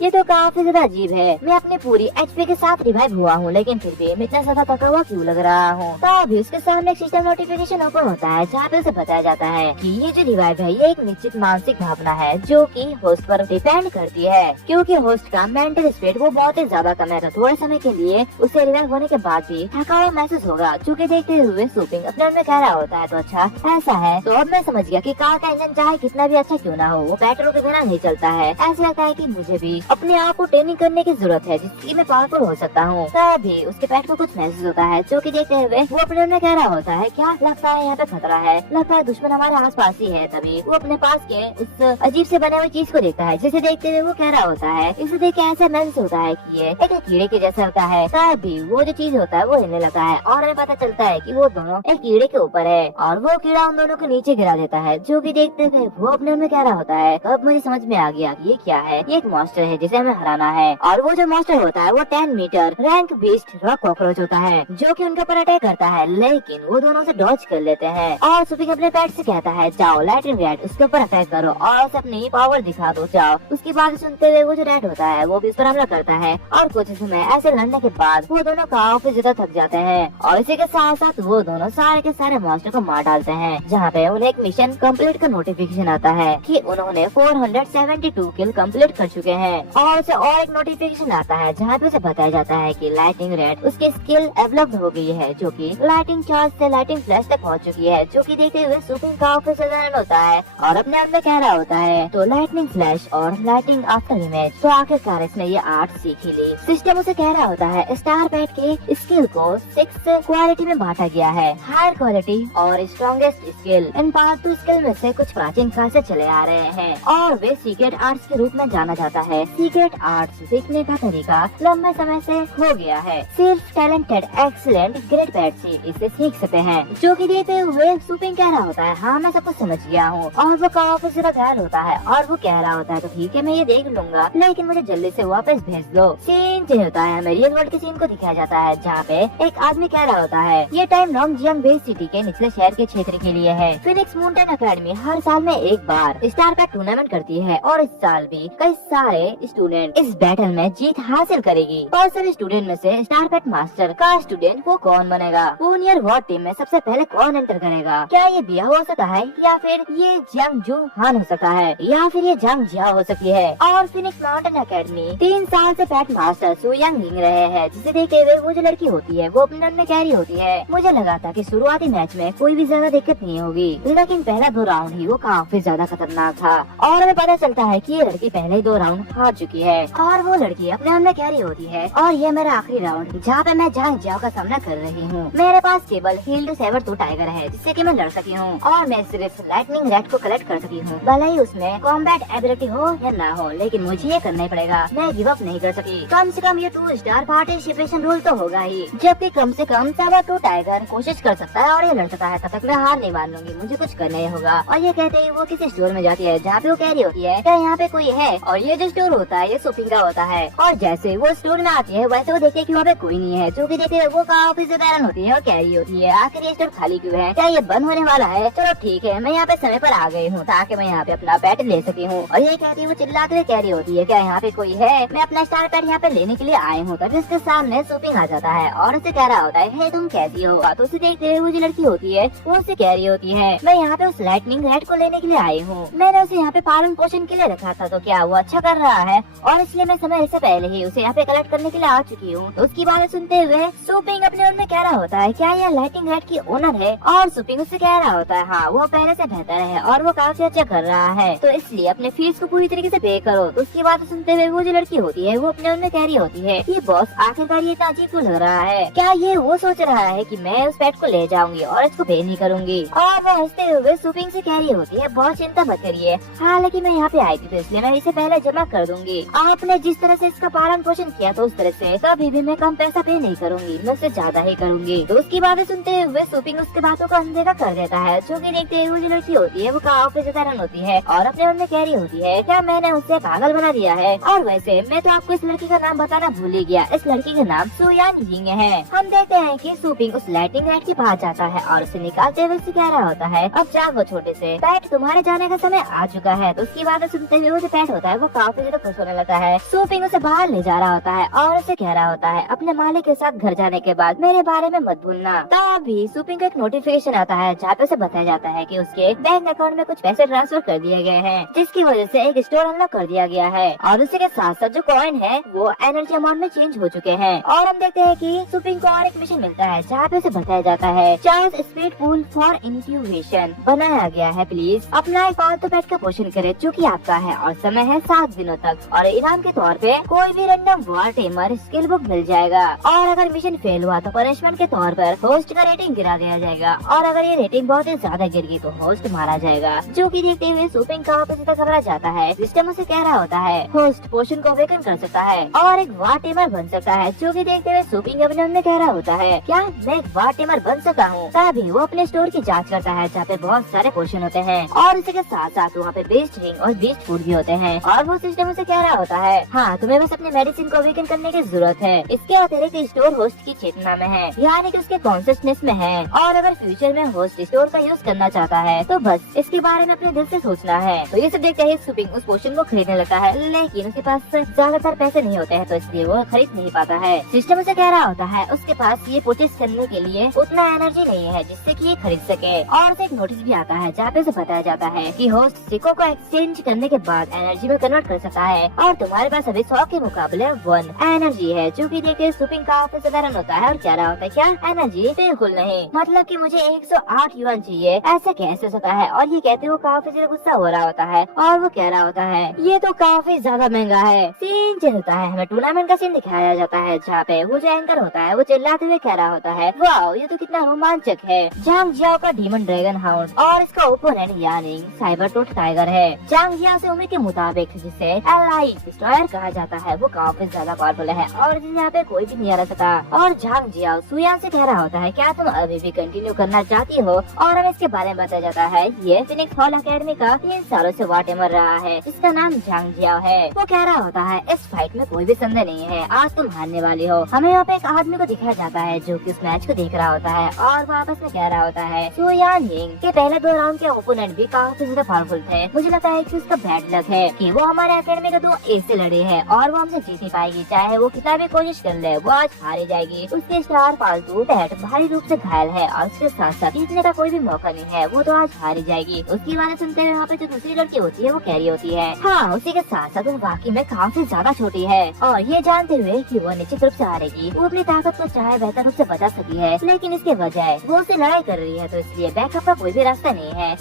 ये तो काफी ज्यादा अजीब है, मैं अपनी पूरी एचपी के साथ रात रिवाइव हुआ हूँ, लेकिन फिर भी मैं इतना ज्यादा थका हुआ क्यों लग रहा हूँ। तभी उसके सामने एक सिस्टम नोटिफिकेशन ओपन होता है जहाँ पे उसे बताया जाता है कि ये जो रिवाइव है ये एक निश्चित मानसिक भावना है जो कि होस्ट पर डिपेंड करती है, क्योंकि होस्ट का मेंटल स्टेट वो बहुत ही ज्यादा कम है। तो थोड़े समय के लिए उसे रिवाइव होने के बाद भी थका हुआ महसूस होगा। चूँकि देखते हुए सूपिंग अपने मन में कह रहा होता है तो अच्छा ऐसा है तो अब मैं समझ गया कि कार का इंजन चाहे कितना भी अच्छा क्यों ना हो वो पेट्रोल के बिना नहीं चलता है। ऐसा लगता है कि मुझे भी अपने आप को ट्रेनिंग करने की जरूरत है जिसकी मैं पावरफुल हो सकता हूँ। तभी उसके पेट को कुछ महसूस होता है जो कि देखते हुए वो अपने मन में कह रहा होता है क्या लगता है यहाँ पे खतरा है, लगता है दुश्मन हमारे आस पास ही है। तभी वो अपने पास के उस अजीब से बने हुए चीज को देखता है जिसे देखते हुए वो कह रहा होता है, इसे देख के ऐसा महसूस होता है कि ये एक कीड़े के जैसा होता है। तभी वो जो चीज होता है वो हिलने लगता है और हमें पता चलता है कि वो दोनों एक कीड़े के ऊपर है और वो कीड़ा उन दोनों को नीचे गिरा देता है। जो कि देखते हुए वो अपने मन में कह रहा होता है अब मुझे समझ में आ गया कि ये क्या है, ये एक मॉन्स्टर है जिसे हमें हराना है। और वो जो मॉन्स्टर होता है वो 10 meter rank beast rock cockroach होता है जो कि उनके ऊपर अटैक करता है, लेकिन वो दोनों से डॉज कर लेते हैं। और सूपिंग अपने पेट से कहता है जाओ लाइटिंग रैट उसके ऊपर अटैक करो और उसे अपनी पावर दिखा दो जाओ। उसकी बात सुनते हुए वो जो रैट होता है वो भी उस पर हमला करता है और कुछ समय ऐसे लड़ने के बाद वो दोनों काफी ज्यादा थक जाते हैं और इसी के साथ साथ वो दोनों सारे के सारे मॉन्स्टर को मार डालते हैं। जहाँ पे उन्हें एक मिशन कंप्लीट का नोटिफिकेशन आता है कि उन्होंने 472 किल कंप्लीट कर चुके हैं। और उसे और एक नोटिफिकेशन आता है जहाँ पे उसे बताया जाता है कि लाइटिंग रेड उसकी स्किल डेवलप हो गई है जो कि लाइटिंग चार्ज से लाइटिंग फ्लैश तक पहुँच चुकी है। जो कि देखते हुए सूपिंग काफी साधारण होता है और अपने आप में कह रहा होता है तो लाइटनिंग फ्लैश और लाइटिंग आफ्टर इमेज तो आखिरकार इसने ये आर्ट सीख ली। सिस्टम उसे कह रहा होता है स्टार पैट के स्किल को 6 क्वालिटी में बांटा गया है, हायर क्वालिटी और स्ट्रॉन्गेस्ट स्किल। इन पालतू स्किल में से कुछ प्राचीन काल से चले आ रहे हैं और वे सीक्रेट आर्ट्स के रूप में जाना जाता है। सीक्रेट आर्ट्स सीखने का तरीका लंबे समय से हो गया है, सिर्फ टैलेंटेड एक्सीलेंट ग्रेट पैट से इसे सीख सकते हैं। जो कि देते हुए सूपिंग कह रहा होता है हाँ मैं सब कुछ समझ गया हूँ और वो काफी ज्यादा प्यार होता है और वो कह रहा होता है तो ठीक है मैं ये देख लूंगा लेकिन मुझे जल्दी से वापस भेज दो। सीन चेंज होता है, हमें रियल वर्ल्ड के सीन को दिखाया जाता है जहाँ पे एक आदमी कह रहा होता है ये टाइम लॉन्गजियांग बेस सिटी के निचले शहर के क्षेत्र के लिए है। फिनिक्स माउंटेन एकेडमी हर साल में एक बार स्टार पैट टूर्नामेंट करती है और इस साल भी कई सारे स्टूडेंट इस बैटल में जीत हासिल करेगी। और सभी स्टूडेंट में से स्टार पैट मास्टर का स्टूडेंट वो कौन बनेगा, जूनियर वॉर टीम में सबसे पहले कौन एंटर करेगा, क्या ये बिया हो सकता है या फिर ये जियांग जू हान हो सकता है या फिर ये जियांग जिया हो सकती है। और फिनिक्स माउंटेन एकेडमी 3 साल से पैट मास्टर सुयांग लिंग रहे हैं जिसे देखते हुए वो जो लड़की होती है वो अपने मन में कह रही होती है मुझे लगा था कि शुरुआती मैच में कोई भी ज्यादा दिक्कत नहीं होगी लेकिन पहला 2 राउंड ही वो काफी ज्यादा खतरनाक था। और हमें पता चलता है कि ये लड़की पहले 2 राउंड हार चुकी है और वो लड़की अपने मन में कह रही होती है और ये मेरा आखिरी राउंड जहाँ पे मैं जियांग जिया का सामना कर रही हूँ। मेरे पास केवल हील्ड सेवर 2 टाइगर है जिससे कि मैं लड़ सकी हूँ और मैं सिर्फ लाइटनिंग रैट को कलेक्ट कर सकी हूँ, भले ही उसमें कॉम्बैट एबिलिटी हो या ना हो लेकिन मुझे ये करना ही पड़ेगा। मैं गिव अप नहीं कर सकी, कम से कम ये 2 स्टार पार्टिसिपेशन रूल तो होगा ही, जबकि कम से कम सेवर 2 टाइगर कोशिश कर सकता है और ये लड़ सकता है। तब तक मैं हार नहीं मान लूंगी, मुझे कुछ करना ही होगा। और ये कहते ही वो किसी स्टोर में जाती है जहाँ पे वो कह रही होती है क्या यहाँ पे कोई है और ये जो स्टोर होता है ये सूपिंग का होता है। और जैसे वो स्टोर में आती है वैसे वो देखते है कि वहाँ पे कोई नहीं है, जो कि देखते है वो काफी ज्यादा हैरान होती है और कह रही होती है आखिर ये स्टोर खाली क्यों है, क्या ये बंद होने वाला है। चलो ठीक है मैं यहाँ पे समय पर आ गई हूँ ताकि मैं यहाँ पे अपना पेट ले सकी हूँ। और ये कहती है वो चिल्लाते हुए कह रही होती है क्या यहाँ पे कोई है, मैं अपना स्टार पेट यहाँ पे लेने के लिए आई हूँ। तभी उसके सामने सूपिंग आ जाता है और उसे कह रहा होता है हे तुम कैसी हो। तो उसे देखते हुए वो जो लड़की होती है वो उसे कह रही होती है मैं यहाँ पे उस लाइटनिंग रैट को लेने के लिए आई हूँ, मैंने उसे यहाँ पे पालन पोषण के लिए रखा था तो क्या वो अच्छा कर रहा है और इसलिए मैं समय से पहले ही उसे यहाँ पे कलेक्ट करने के लिए आ चुकी हूँ। तो उसकी बात सुनते हुए सूपिंग अपने मन में कह रहा होता है क्या यह लाइटिंग रैट की ओनर है। और सूपिंग उससे कह रहा होता है हाँ वो पहले से बेहतर है और वो काफी अच्छा कर रहा है तो इसलिए अपने फीस को पूरी तरीके से पे करो। तो उसकी बात सुनते हुए वो जो लड़की होती है वो अपने मन में कह रही होती है ये बॉस आखिरकार ये इतना अजीब क्यों लग रहा है, क्या ये वो सोच रहा है कि मैं उस पेट को ले जाऊंगी और इसको पे नहीं करूंगी। और वो हंसते हुए सूपिंग से कह रही होती है बहुत चिंता मत करिए, हालांकि मैं यहाँ पे आई थी तो इसलिए मैं इसे पहले जमा कर दूंगी। आपने जिस तरह से इसका पालन पोषण किया तो उस तरह से कभी भी मैं कम पैसा पे नहीं करूंगी, मैं उससे ज्यादा ही करूंगी। तो उसकी बातें सुनते हुए सूपिंग उसके बातों को अनदेखा कर देता है। जो कि देखते हुए जो लड़की होती है वो काफी ज्यादा हैरान होती है और अपने मन में कह रही होती है क्या मैंने उससे पागल बना दिया है। और वैसे मैं तो आपको इस लड़की का नाम बताना भूल ही गया, इस लड़की का नाम सुयान यिंग है। हम देखते हैं कि सूपिंग उस लाइटिंग रैट के पास जाता है और उसे निकालते हुए उसे कह रहा होता है अब जाओ छोटे से पैट तुम्हारे जाने का समय आ चुका है। तो उसकी बात सुनते हुए वो जो पैट होता है वो काफी ज्यादा खुश होने लगता है। सूपिंग उसे बाहर ले जा रहा होता है और उससे कह रहा होता है अपने मालिक के साथ घर जाने के बाद मेरे बारे में मत भूलना। तभी सुपिंग का एक नोटिफिकेशन आता है जहाँ पे उसे बताया जाता है कि उसके बैंक अकाउंट में कुछ पैसे ट्रांसफर कर दिए गए हैं, जिसकी वजह से एक स्टोर अनलॉक कर दिया गया है और उसी के साथ साथ जो कॉइन है वो एनर्जी अमाउंट में चेंज हो चुके हैं। और हम देखते हैं कि सुपिंग को और एक मिशन मिलता है जहाँ पे उसे बताया जाता है Charles speed pool for incubation बनाया गया है, प्लीज अपना एक पालतू पेट का पोषण करे जो कि आपका है और समय है 7 दिनों तक और इनाम के तौर पे कोई भी रैंडम वार टेमर स्किल बुक मिल जाएगा और अगर मिशन फेल हुआ तो पनिशमेंट के तौर पर होस्ट का रेटिंग गिरा दिया जाएगा और अगर ये रेटिंग बहुत ही ज्यादा गिर गई तो होस्ट मारा जाएगा। जो कि देखते हुए सुपिंग का ऑपोजिट घबरा जाता है। सिस्टम उसे कह रहा होता है होस्ट पोषण को अवेकन कर सकता है और एक वार टेमर बन सकता है। जो कि देखते हुए सुपिंग अपने मन में कह रहा होता है क्या मैं एक वार टेमर बन सकता हूँ। तभी वो अपने स्टोर की जाँच करता है जहाँ पे बहुत सारे पोषण होते हैं और इसी के साथ साथ वहाँ पे बेस्ट रिंग और बेस्ट फूड भी होते हैं और वो सिस्टम उसे कह रहा होता है हाँ तुम्हें बस अपने मेडिसिन को अवेकन करने की जरूरत है। इसके अतिरिक्त स्टोर होस्ट की चेतना में है यानी कि उसके कॉन्शियसनेस में है और अगर फ्यूचर में होस्ट स्टोर का यूज करना चाहता है तो बस इसके बारे में अपने दिल से सोचना है। तो ये सब देखते ही सुपिंग उस पोशन को खरीदने लगता है लेकिन उसके पास ज्यादातर पैसे नहीं होते हैं तो इसलिए वो खरीद नहीं पाता है। सिस्टम उसे कह रहा होता है उसके पास ये परचेस करने के लिए उतना एनर्जी नहीं है जिससे कि ये खरीद सके और उसे एक नोटिस भी आता है जहाँ पे उसे बताया जाता है कि होस्ट सिक्कों को एक्सचेंज करने के बाद एनर्जी में कन्वर्ट कर सकता है और तुम्हारे पास अभी 100 के मुकाबले 1 एनर्जी है। जो कि देखिए सुपिंग काफी साधारण होता है और कह रहा होता है क्या एनर्जी बिल्कुल नहीं, मतलब कि मुझे 108 युआन चाहिए, ऐसे कैसे सकता है। और ये कहते हुए काफी ज्यादा गुस्सा हो रहा होता है और वो कह रहा होता है ये तो काफी ज्यादा महंगा है। सीन चलता है, हमें टूर्नामेंट का सीन दिखाया जाता है जहाँ पे वो जो एंकर होता है वो चिल्लाते हुए कह रहा होता है वाओ ये तो कितना रोमांचक है। जांग जियाओ का डीमन ड्रैगन हाउंड और इसका ओपोनेंट यानी साइबर टूथ टाइगर है। जांग जियाओ से उम्मीद के मुताबिक जिसे एलाइट डिस्ट्रॉयर कहा जाता है वो काफी ज्यादा पावरफुल है और जिसे यहाँ पे कोई भी नहीं हरा सका। और जांग जियाओ सुयान से कह रहा होता है क्या तुम अभी भी कंटिन्यू करना चाहती हो। और हमें इसके बारे में बताया जाता है ये फिनिक्स हॉल अकेडमी का 3 सालों से वाटेमर रहा है, इसका नाम जांग जियाओ है। वो कह रहा होता है इस फाइट में कोई भी संदेह नहीं है, आज तुम हारने वाली हो। हमें यहाँ पे एक आदमी को दिखाया जाता है जो कि इस मैच को देख रहा होता है और वो आपस में कह रहा होता है सुयान यिंग के पहले 2 राउंड के ओपोनेंट भी काफी ज्यादा पावरफुल थे। मुझे लगता है कि उसका बैड लक है कि वो हमारे अकेडमी के 2 एस से लड़े हैं और वो हमसे जीत नहीं पाएगी, चाहे वो कितना भी कोशिश कर ले वो आज हारी जाएगी। उसके स्टार पालतू पैट भारी रूप से घायल है और उसके साथ साथ जीतने का कोई भी मौका नहीं है, वो तो आज हारी जाएगी। उसकी बातें सुनते हुए यहाँ पे जो दूसरी लड़की होती है वो कैरी होती है। हाँ उसी के साथ साथ वो वाकई में काफी ज्यादा छोटी है और ये जानते हुए कि वो निश्चित रूप से हारेगी, वो अपनी ताकत को चाहे बेहतर रूप से बचा सकी है लेकिन इसके बजाय वो उससे लड़ाई कर रही है तो इसलिए बैकअप का कोई भी रास्ता नहीं है।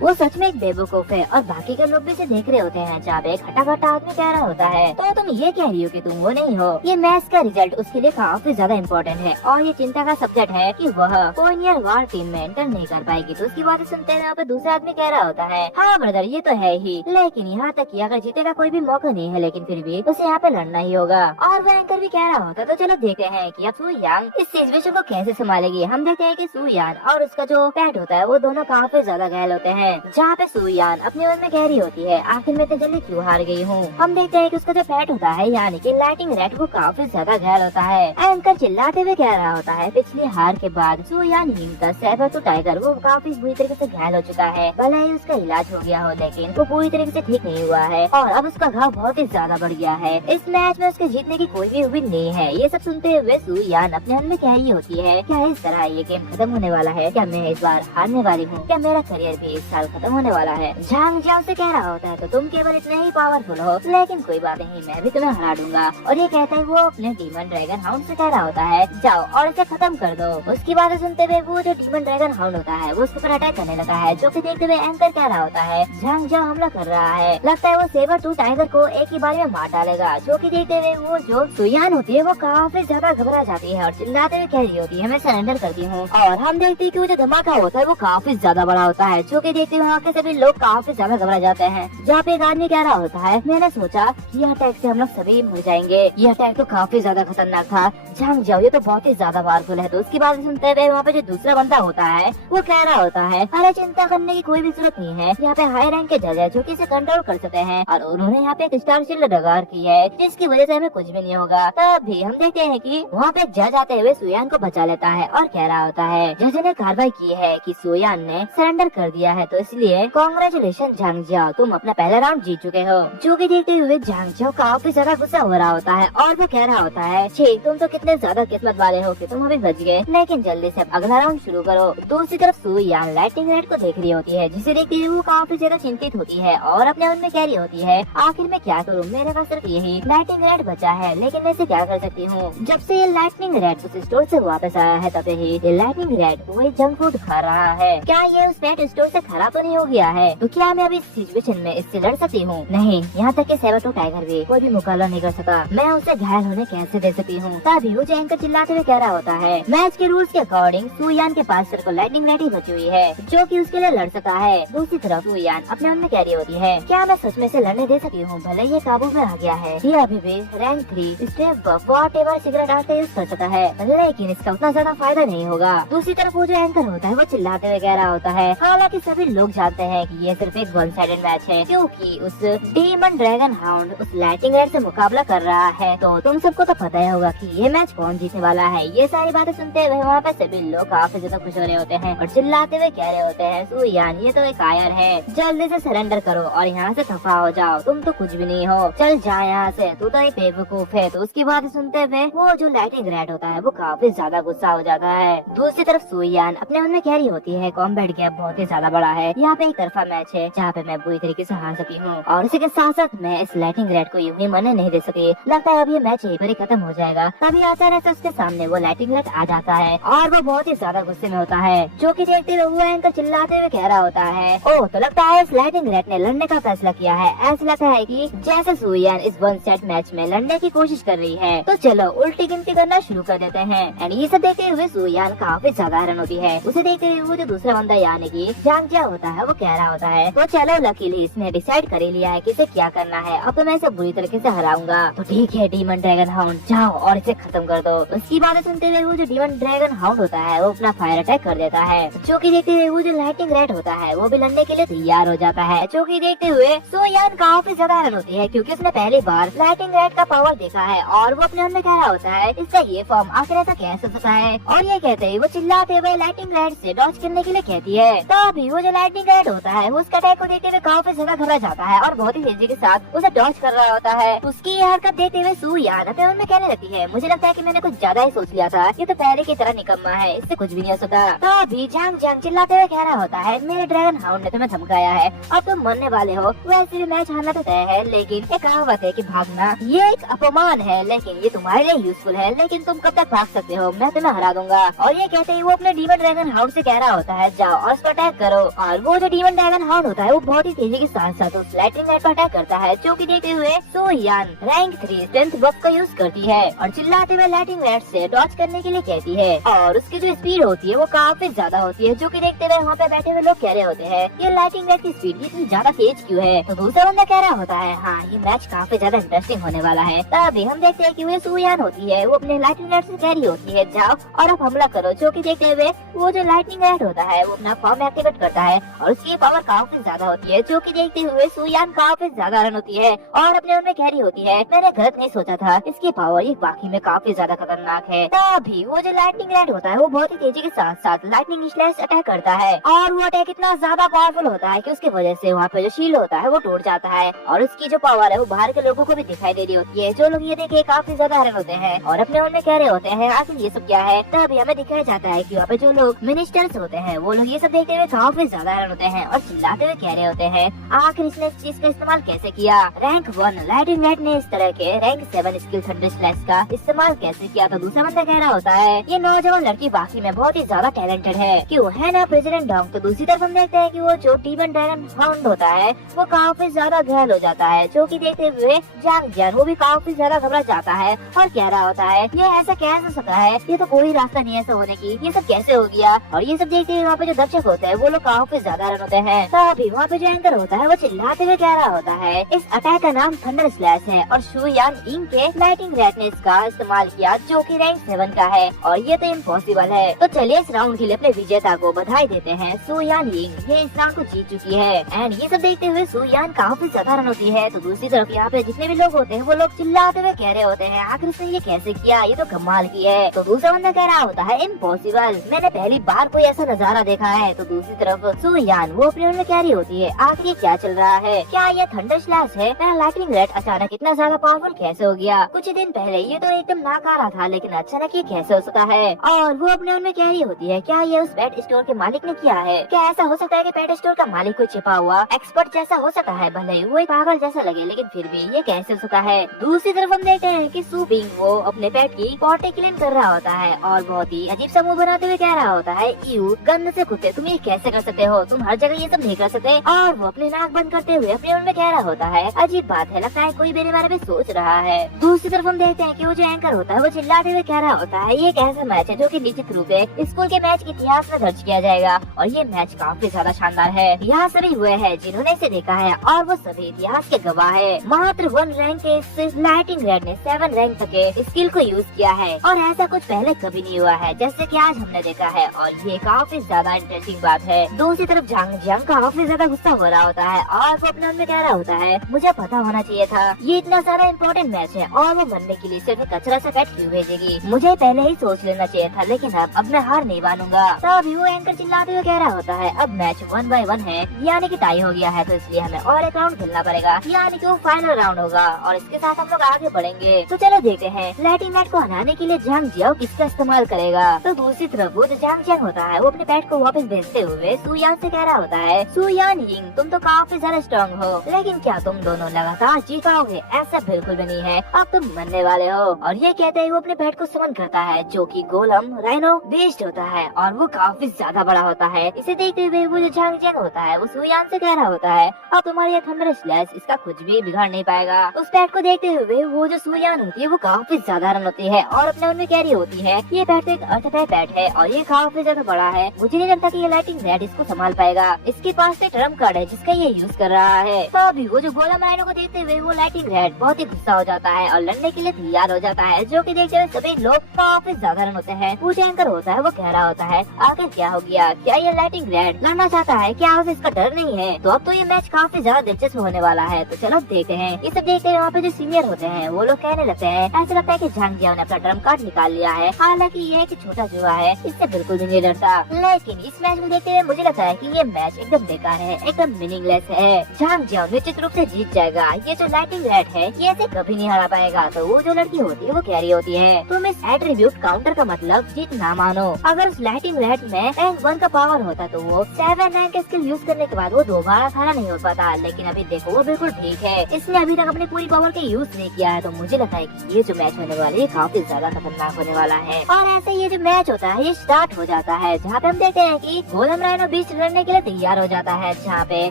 वो सच में एक बेवकूफ है और बाकी के लोग भी इसे देख रहे होते हैं जहाँ पे एक हटा आदमी कह रहा होता है तो तुम ये कह रही हो कि तुम वो नहीं हो। ये मैच का रिजल्ट उसके लिए काफी ज्यादा इम्पोर्टेंट है और ये चिंता का सब्जेक्ट है कि वह कोनियर वार टीम में एंटर नहीं कर पाएगी। तो उसकी बातें सुनते हुए यहाँ पे दूसरा आदमी कह रहा होता है हाँ ब्रदर ये तो है ही, लेकिन यहाँ तक कि अगर जीते का कोई भी मौका नहीं है लेकिन फिर भी उसे यहाँ पे लड़ना ही होगा। और वह एंकर भी कह रहा होता है तो चलो देखते हैं कि अब सुयान इस सिचुएशन को कैसे संभालेगी। हम देखते हैं कि सुयान और उसका जो पैट होता है वो दोनों काफी ज्यादा घायल होते हैं जहाँ पे सुयान अपने मन में कह रही होती है आखिर में इतनी जल्दी क्यों हार गई हूँ। हम देखते हैं कि उसका जो पैट होता है यानी कि लाइटिंग रेड वो काफी ज्यादा घायल होता है। एंकर चिल्लाते हुए कह रहा होता है पिछली हार के बाद सुयान हिंग सैबर टू टाइगर वो काफी बुरी तरीके से घायल हो चुका है, भले ही उसका इलाज हो गया हो लेकिन वो पूरी तरीके से ठीक नहीं हुआ है और अब उसका घाव बहुत ही ज्यादा बढ़ गया है। इस मैच में उसके जीतने की कोई भी उम्मीद नहीं है। ये सब सुनते हुए सुयान अपने मन में कह रही होती है क्या इस तरह ये गेम खत्म होने वाला है, क्या मैं इस बार हारने वाली हूँ, क्या मेरा करियर भी इस साल खत्म होने वाला है। जांग जियाओ से कह रहा होता है तो तुम केवल इतने ही पावरफुल हो लेकिन कोई बात नहीं मैं भी तुम्हें हरा दूंगा। और ये कहते हुए वो अपने डीमन ड्रैगन हाउंड से कह रहा होता है जाओ और इसे खत्म कर दो। उसकी बातें सुनते हुए वो जो डीमन ड्रैगन हाउंड होता है वो उसके ऊपर अटैक करने लगा है। जो कि देखते हुए एंकर कह रहा होता है जांग जियाओ हमला कर रहा है, लगता है वो सेबर टू टाइगर को एक ही बार में मार डालेगा। जो कि देखते हुए वो जो सुयान होती है वो काफी ज्यादा घबरा जाती है और चिल्लाते हुए कह रही होती है मैं सरेंडर करती हूँ। और हम देखते हैं कि वो जो धमाका होता है वो काफी ज्यादा बड़ा होता है। जो कि देखते हुए वहाँ के सभी लोग काफी ज्यादा घबरा जाते हैं। जहाँ पे एक आदमी कह रहा होता है मैंने सोचा यह अटैक से हम लोग सभी मर जाएंगे, यह अटैक तो काफी ज्यादा खतरनाक था। जांग जियाओ ये तो बहुत ही ज्यादा पावरफुल है। तो उसकी बात बात सुनते हुए वहाँ पे जो दूसरा बंदा होता है वो कह रहा होता है, अरे चिंता करने की कोई भी जरूरत नहीं है, यहाँ पे हाई रैंक के जज है जो कि इसे कंट्रोल कर सकते हैं और उन्होंने यहाँ पे एक स्टार शील्ड लगा रखी है जिसकी वजह से हमें कुछ भी नहीं होगा। तब भी हम देखते हैं कि वहाँ पे जज आते हुए सुयान को बचा लेता है और कह रहा होता है, जज ने कार्रवाई की है कि सुयान ने सरेंडर कर दिया है, तो इसलिए कांग्रेचुलेशन झांग जियाओ, तुम अपना पहला राउंड जीत चुके हो। जो कि देखते हुए झांग जियाओ काफी ज्यादा गुस्सा हो रहा होता है और वो कह रहा होता है, छी तुम तो कितने ज्यादा किस्मत वाले हो कि तुम अभी बच गए, लेकिन जल्दी से अगला राउंड शुरू करो। दूसरी तरफ सुयान लाइटिंग रेड को देख रही होती है जिसे देखते हुए वो काफी ज्यादा चिंतित होती है और अपने मन में कह रही होती है, आखिर मैं क्या करूँ, मेरे पास सिर्फ यही लाइटिंग रेड बचा है, लेकिन मैं इसे क्या कर सकती हूँ। जब से ये लाइटनिंग रेड उस स्टोर से वापस आया है तब ही ये लाइटनिंग रेड वही जंक फूड खा रहा है। क्या ये उस नेट स्टोर से खराब तो नहीं हो गया है? तो क्या मैं अभी इस सिचुएशन में इससे लड़ सकती हूँ? नहीं, यहाँ तक कि सेबरटो टाइगर भी कोई भी मुकाबला नहीं कर सका, मैं उसे घायल होने कैसे दे सकती हूँ। तभी वो एंकर चिल्लाते हुए कह रहा होता है, मैच के रूल्स के अकॉर्डिंग सुयान के पास सिर्फ लाइटनिंग रेड ही बची हुई है जो कि उसके लिए लड़ सकता है। दूसरी तरफ सुयान अपने मन में कह रही होती है, क्या मैं सच में से लड़ने दे सकती हूँ? भले ये काबू में आ गया है, ये अभी भी रैंक 3 स्टेप बफ वॉटएवर सिगरेट आर्ट का यूज कर सकता है, लेकिन इसका उतना ज्यादा फायदा नहीं होगा। दूसरी तरफ वो जो एंकर होता है वो चिल्लाते हुए कह रहा होता है, हालांकि सभी लोग जानते हैं कि ये सिर्फ एक वन साइडेड मैच है क्योंकि उस डीमन ड्रैगन हाउंड उस लाइटिंग रेड से मुकाबला कर रहा है, तो तुम सबको तो पता ही होगा कि ये मैच कौन जीतने वाला है। ये सारी बातें सुनते हुए वहाँ पे सभी लोग काफी ज्यादा खुश हो रहे होते हैं और चिल्लाते हुए कह रहे होते हैं, सुयान ये तो एक आयर है, जल्दी से सरेंडर करो और यहाँ से खफा हो जाओ, तुम तो कुछ भी नहीं हो, चल जा यहाँ से, तू तो एक बेवकूफ है। तो उसकी बात सुनते हुए वो जो लाइटिंग रेड होता है वो काफी ज्यादा गुस्सा हो जाता है। दूसरी तरफ सुयान अपने मन में कह रही होती है, कॉम्बैट गैप बहुत ही ज्यादा बड़ा है, यहाँ पे एक तरफा मैच है जहाँ पे मैं बुरी तरीके से हार सकी हूँ और इसी के साथ साथ मैं इस लाइटिंग रेड को यूं ही मरने नहीं दे सकी, लगता है अब ये मैच यहीं पर ही खत्म हो जाएगा। तभी अचानक से उसके सामने वो लाइटिंग रेड आ जाता है और वो बहुत ही ज्यादा गुस्से में होता है, जो कि देखते हुए एंकर चिल्लाते हुए कह रहा होता है, ओह तो लगता है इस लाइटिंग रेड ने लड़ने का फैसला किया है, ऐसा लगता है कि जैसे सुयान इस वन सेट मैच में लड़ने की कोशिश कर रही है, तो चलो उल्टी गिनती करना शुरू कर देते हैं। एंड ये सब देखते हुए सुयान काफी ज्यादा हैरान होती है। उसे देखते हुए वो जो दूसरा बंदा यानी कि झांग जियाओ होता है वो कह रहा होता है, तो चलो लकीली इसने डिसाइड कर ही लिया है कि इसे क्या करना है, अब तो मैं इसे बुरी तरीके से हराऊंगा, तो ठीक है डीमन ड्रैगन हाउंड जाओ और इसे खत्म कर दो। उसकी बातें सुनते हुए वो जो डीमन ड्रैगन हाउंड होता है वो अपना फायर अटैक कर देता है, जो कि देखते हुए वो जो लाइटिंग रेड होता है वो भी लड़ने के लिए तैयार हो जाता है, जो कि देखते हुए सुयान काफी ज्यादा हैरान होती है क्योंकि उसने पहली बार लाइटिंग रेड का पावर देखा है और वो अपने मन में कह रहा होता है, इसका ये फॉर्म आखिर ऐसा कैसे हो सकता है। और ये कहते ही वो चिल्लाते हुए लाइटिंग रेड से डॉज करने के लिए कहती है, तभी वो जो लाइटिंग रेड होता है वो उसका अटैक को देखते हुए काफी ज्यादा घबरा जाता है और बहुत ही तेजी के साथ उसे डॉज कर रहा होता है। उसकी ये हरकत देखते हुए सुयान अपने मन में कहने लगती है, मुझे लगता है कि मैंने कुछ ज्यादा ही सोच लिया था, ये तो पहले की तरह निकम्मा है, इससे कुछ भी नहीं हो सकता। तभी झांग जियाओ चिल्लाते हुए कह रहा होता है, मेरे ड्रैगन हाउंड ने तुम्हें धमकाया है, अब तुम मरने वाले हो, वैसे भी मैच हारना तो तय है, लेकिन एक कहावत है कि भागना ये एक अपमान है, लेकिन ये तुम्हारे लिए यूजफुल है, लेकिन तुम कब तक भाग सकते हो, मैं तुम्हें हरा दूंगा। और ये कहते ही वो अपने डीमन ड्रैगन हाउंड से कह रहा होता है, जाओ और उस पर अटैक करो। और वो जो डीमन ड्रैगन हाउंड होता है वो बहुत ही तेजी के साथ साथ उस लाइटिंग रेड पर अटैक करता है, जो कि देखते हुए सुयान रैंक 3 स्ट्रेंथ बफ का यूज करती है और चिल्लाते हुए लाइटिंग रेड से डॉज करने के लिए कहती है, और उसकी जो स्पीड होती है वो काफी ज्यादा होती है, जो कि देखते हुए वहाँ पे बैठे हुए लोग कह रहे होते हैं, ये लाइटिंग रेड की स्पीड इतनी ज्यादा तेज क्यों है। तो दूसरा बंदा कह रहा होता है, हाँ ये मैच काफी ज्यादा इंटरेस्टिंग होने वाला है। तभी हम देखते हैं कि वो सुयान होती है वो अपने लाइटिंग रेड से कह रही होती है, जाओ और अब हमला करो, जो कि देखते हुए वो जो लाइटिंग रेड होता है वो अपना फॉर्म एक्टिवेट करता है और उसकी पावर काफी ज्यादा होती है, जो कि देखते हुए सुयान काफी ज्यादा रन होती है और अपने मन में कह रही होती है, मैंने गलत नहीं सोचा था, इसकी पावर ये बाकी में काफी ज्यादा खतरनाक है। तभी वो जो लाइटिंग रेड होता है वो बहुत ही तेजी के साथ साथ लाइटनिंग स्लैश अटैक करता है और वो अटैक इतना ज्यादा पावरफुल होता है कि उसकी वजह से वहाँ पे जो शील्ड होता है वो टूट जाता है और उसकी जो पावर है वो बाहर के लोगों को भी दिखाई दे रही होती है, जो लोग ये देखे काफी ज्यादा हैरान होते हैं और अपने मन में कह रहे होते हैं, आखिर ये सब क्या है। तभी हमें दिखाया जाता है कि वहाँ पे जो लोग मिनिस्टर्स होते हैं वो लोग ये सब देखते हुए काफी ज्यादा हैरान होते हैं और चिल्लाते हुए कह रहे होते हैं, आखिर इसने इस चीज का इस्तेमाल कैसे किया। रैंक 1 लाइटिंग रेड ने इस तरह के रैंक 7 स्किल थंडर स्लैश का इस्तेमाल कैसे किया। तो दूसरा बंदा कह रहा होता है, ये नौजवान लड़की बाकी में बहुत ही ज्यादा टैलेंटेड है, क्यों है ना प्रेसिडेंट डॉग। तो दूसरी तरफ हम देखते हैं कि वो जो डीमन ड्रैगन हाउंड होता है वो काफी ज्यादा घायल हो जाता है, जो कि देखते हुए झांग जियाओ वो भी काफी ज्यादा घबरा जाता है और कह रहा होता है, ये ऐसा कैसे हो सकता है, ये तो कोई रास्ता नहीं है ऐसा होने की, ये सब कैसे हो गया। और ये सब देखते हुए वहाँ पे जो दर्शक होते हैं वो लोग काफी ज्यादा रन होते हैं। तभी वहाँ पे जो एंकर होता है वो चिल्लाते हुए कह रहा होता है, इस अटैक का नाम थंडर स्लैश है और शुयान इंग के लाइटिंग रेड ने इसका इस्तेमाल किया, जो कि रैंक 7 का है और ये तो इम्पॉसिबल है। तो चलिए इस राउंड के लिए अपने विजेता को बधाई देते हैं, सू यान यिंग। ये इस राउंड को जीत चुकी है एंड ये सब देखते हुए सू यान काफी ज्यादा रन होती है। तो दूसरी तरफ यहाँ पे जितने भी लोग होते हैं वो लोग चिल्लाते हुए कह रहे होते हैं आखिर उसने ये कैसे किया, ये तो कमाल की है। तो दूसरा बंदा कह रहा होता है इम्पॉसिबल, मैंने पहली बार कोई ऐसा नजारा देखा है। तो दूसरी तरफ सू यान वो अपने मन में कह रही होती है आखिर ये क्या चल रहा है, क्या ये थंडर स्लैश है, मेरा लाइटनिंग रेड अचानक इतना ज्यादा पावरफुल कैसे हो गया। कुछ दिन पहले ये तो एकदम नाकारा था लेकिन अचानक ये कैसे हो सकता है। और वो अपने मन में कह रही होती है क्या ये उस पेट स्टोर के मालिक ने किया है, क्या ऐसा हो सकता है कि पेट स्टोर का मालिक को छिपा हुआ एक्सपर्ट जैसा हो सकता है, भले ही वो एक पागल जैसा लगे लेकिन फिर भी ये कैसे हो सकता है। दूसरी तरफ हम देखते हैं कि सू बिंग वो अपने पेट की पॉटी क्लीन कर रहा होता है और बहुत ही अजीब सा मुंह बनाते हुए कह रहा होता है यू गंद से कुत्ते, तुम ये कैसे कर सकते हो, तुम हर जगह ये सब नहीं कर सकते। और वो अपनी नाक बंद करते हुए अपने मन में कह रहा होता है अजीब बात है, लगता है कोई मेरे बारे में सोच रहा है। दूसरी तरफ हम देखते हैं कि वो जो एंकर होता है वो चिल्लाते हुए कह रहा होता है ये एक ऐसा मैच है जो कि निश्चित रूप से स्कूल के मैच के इतिहास में दर्ज किया जाएगा और ये मैच काफी ज्यादा शानदार है। यहाँ सभी हुए हैं जिन्होंने इसे देखा है और वो सभी इतिहास के गवाह है। मात्र 1 रैंक के इस लाइटिंग रेड ने 7 रैंक तक के स्किल को यूज किया है और ऐसा कुछ पहले कभी नहीं हुआ है जैसे कि आज हमने देखा है और ये काफी ज्यादा इंटरेस्टिंग बात है। दूसरी तरफ झांग जियांग काफी ज्यादा गुस्सा हो रहा होता है और वो अपने मन में कह रहा होता है मुझे पता होना चाहिए था ये इतना सारा इम्पोर्टेंट मैच है और वो मरने के लिए सिर्फ कचरा से पेट क्यों भेजेगी, मुझे पहले ही सोच लेना चाहिए था लेकिन अब मैं हार नहीं मानूंगा। तभी वो एंकर चिल्लाते हुए कह रहा होता है अब मैच 1 by 1 है यानी कि टाई हो गया है तो इसलिए हमें और एक राउंड खेलना पड़ेगा यानी कि वो फाइनल राउंड होगा और इसके साथ हम लोग आगे बढ़ेंगे। तो चलो देखते हैं लाइटिंग रेड को हराने के लिए झांग जियाओ किसका इस्तेमाल करेगा। तो दूसरी तरफ वो जो झांग जियांग होता है वो अपने पेट को वापस भेजते हुए सू यान से कह रहा होता है सू यान यिंग तुम तो काफी ज्यादा स्ट्रॉन्ग हो लेकिन क्या तुम दोनों लगातार जीत पाओगे, ऐसा बिल्कुल भी नहीं है, अब तुम मरने वाले हो। और ये कहते ही वो अपने पेट को समन करता है जो कि गोलम राइनो बेस्ड होता है और वो काफी ज्यादा बड़ा होता है। इसे देखते हुए वो जो झांग जियांग होता है वो सू यान से कह रहा होता है अब तुम्हारी ये थंडर स्लैश इसका कुछ भी बिगाड़ नहीं पाएगा। उस पेट को देखते हुए वो जो सू यान होती है वो काफी ज्यादा रन होती है और अपने मन में कह रही होती है ये पेट एक अर्थात पेट है और ये काफी ज्यादा बड़ा है, मुझे नहीं लगता कि ये लाइटिंग रेड इसको संभाल पाएगा, इसके पास एक ट्रम्प कार्ड है जिसका ये यूज कर रहा है। तभी वो जो गोलम राइनो को देखते हुए वो लाइटिंग रेड बहुत ही गुस्सा हो जाता है और लड़ने के लिए तैयार हो जाता है जो कि देखते हुए सभी लोग काफी ज्यादा रन होते हैं। वो जो एंकर होता है वो कह रहा होता है आखिर क्या हो गया, क्या ये लाइटिंग रेड लड़ना चाहता है, क्या उसे इसका डर नहीं है। तो अब तो ये मैच काफी ज्यादा दिलचस्प होने वाला है। तो चलो देखते हैं। ये सब देखते हुए वहाँ पे जो सीनियर होते हैं वो लोग कहने लगते हैं ऐसा लगता है कि झांग जियाओ ने अपना ट्रम्प कार्ड निकाल लिया है, हालांकि ये एक छोटा जुआ है, इससे बिल्कुल भी नहीं डरता। लेकिन इस मैच में देखते हुए मुझे लगता है कि ये मैच एकदम बेकार है, एकदम मीनिंगलेस है। झांग जियाओ निश्चित रूप से जीत जाएगा, ये जो लाइटिंग रेड है ये ऐसे कभी नहीं हरा पाएगा। तो वो जो लड़की होती है वो कह रही होती है तुम इस एट्रीब्यूट काउंटर का मतलब जीत ना मानो, अगर उस लाइटिंग रेड में रैंक 1 का पावर होता तो वो 7 रैंक का स्किल यूज करने के बाद वो दोबारा खड़ा नहीं हो पाता, लेकिन अभी देखो वो बिल्कुल ठीक है, इसने अभी तक अपनी पूरी पावर के यूज नहीं किया है। तो मुझे लगता है कि ये जो मैच होने वाला है काफी ज्यादा खतरनाक होने वाला है। और ऐसे ये जो मैच होता है ये स्टार्ट हो जाता है जहाँ पे हम देखते हैं कि गोलम राइनो बीच लड़ने के लिए तैयार हो जाता है, जहाँ पे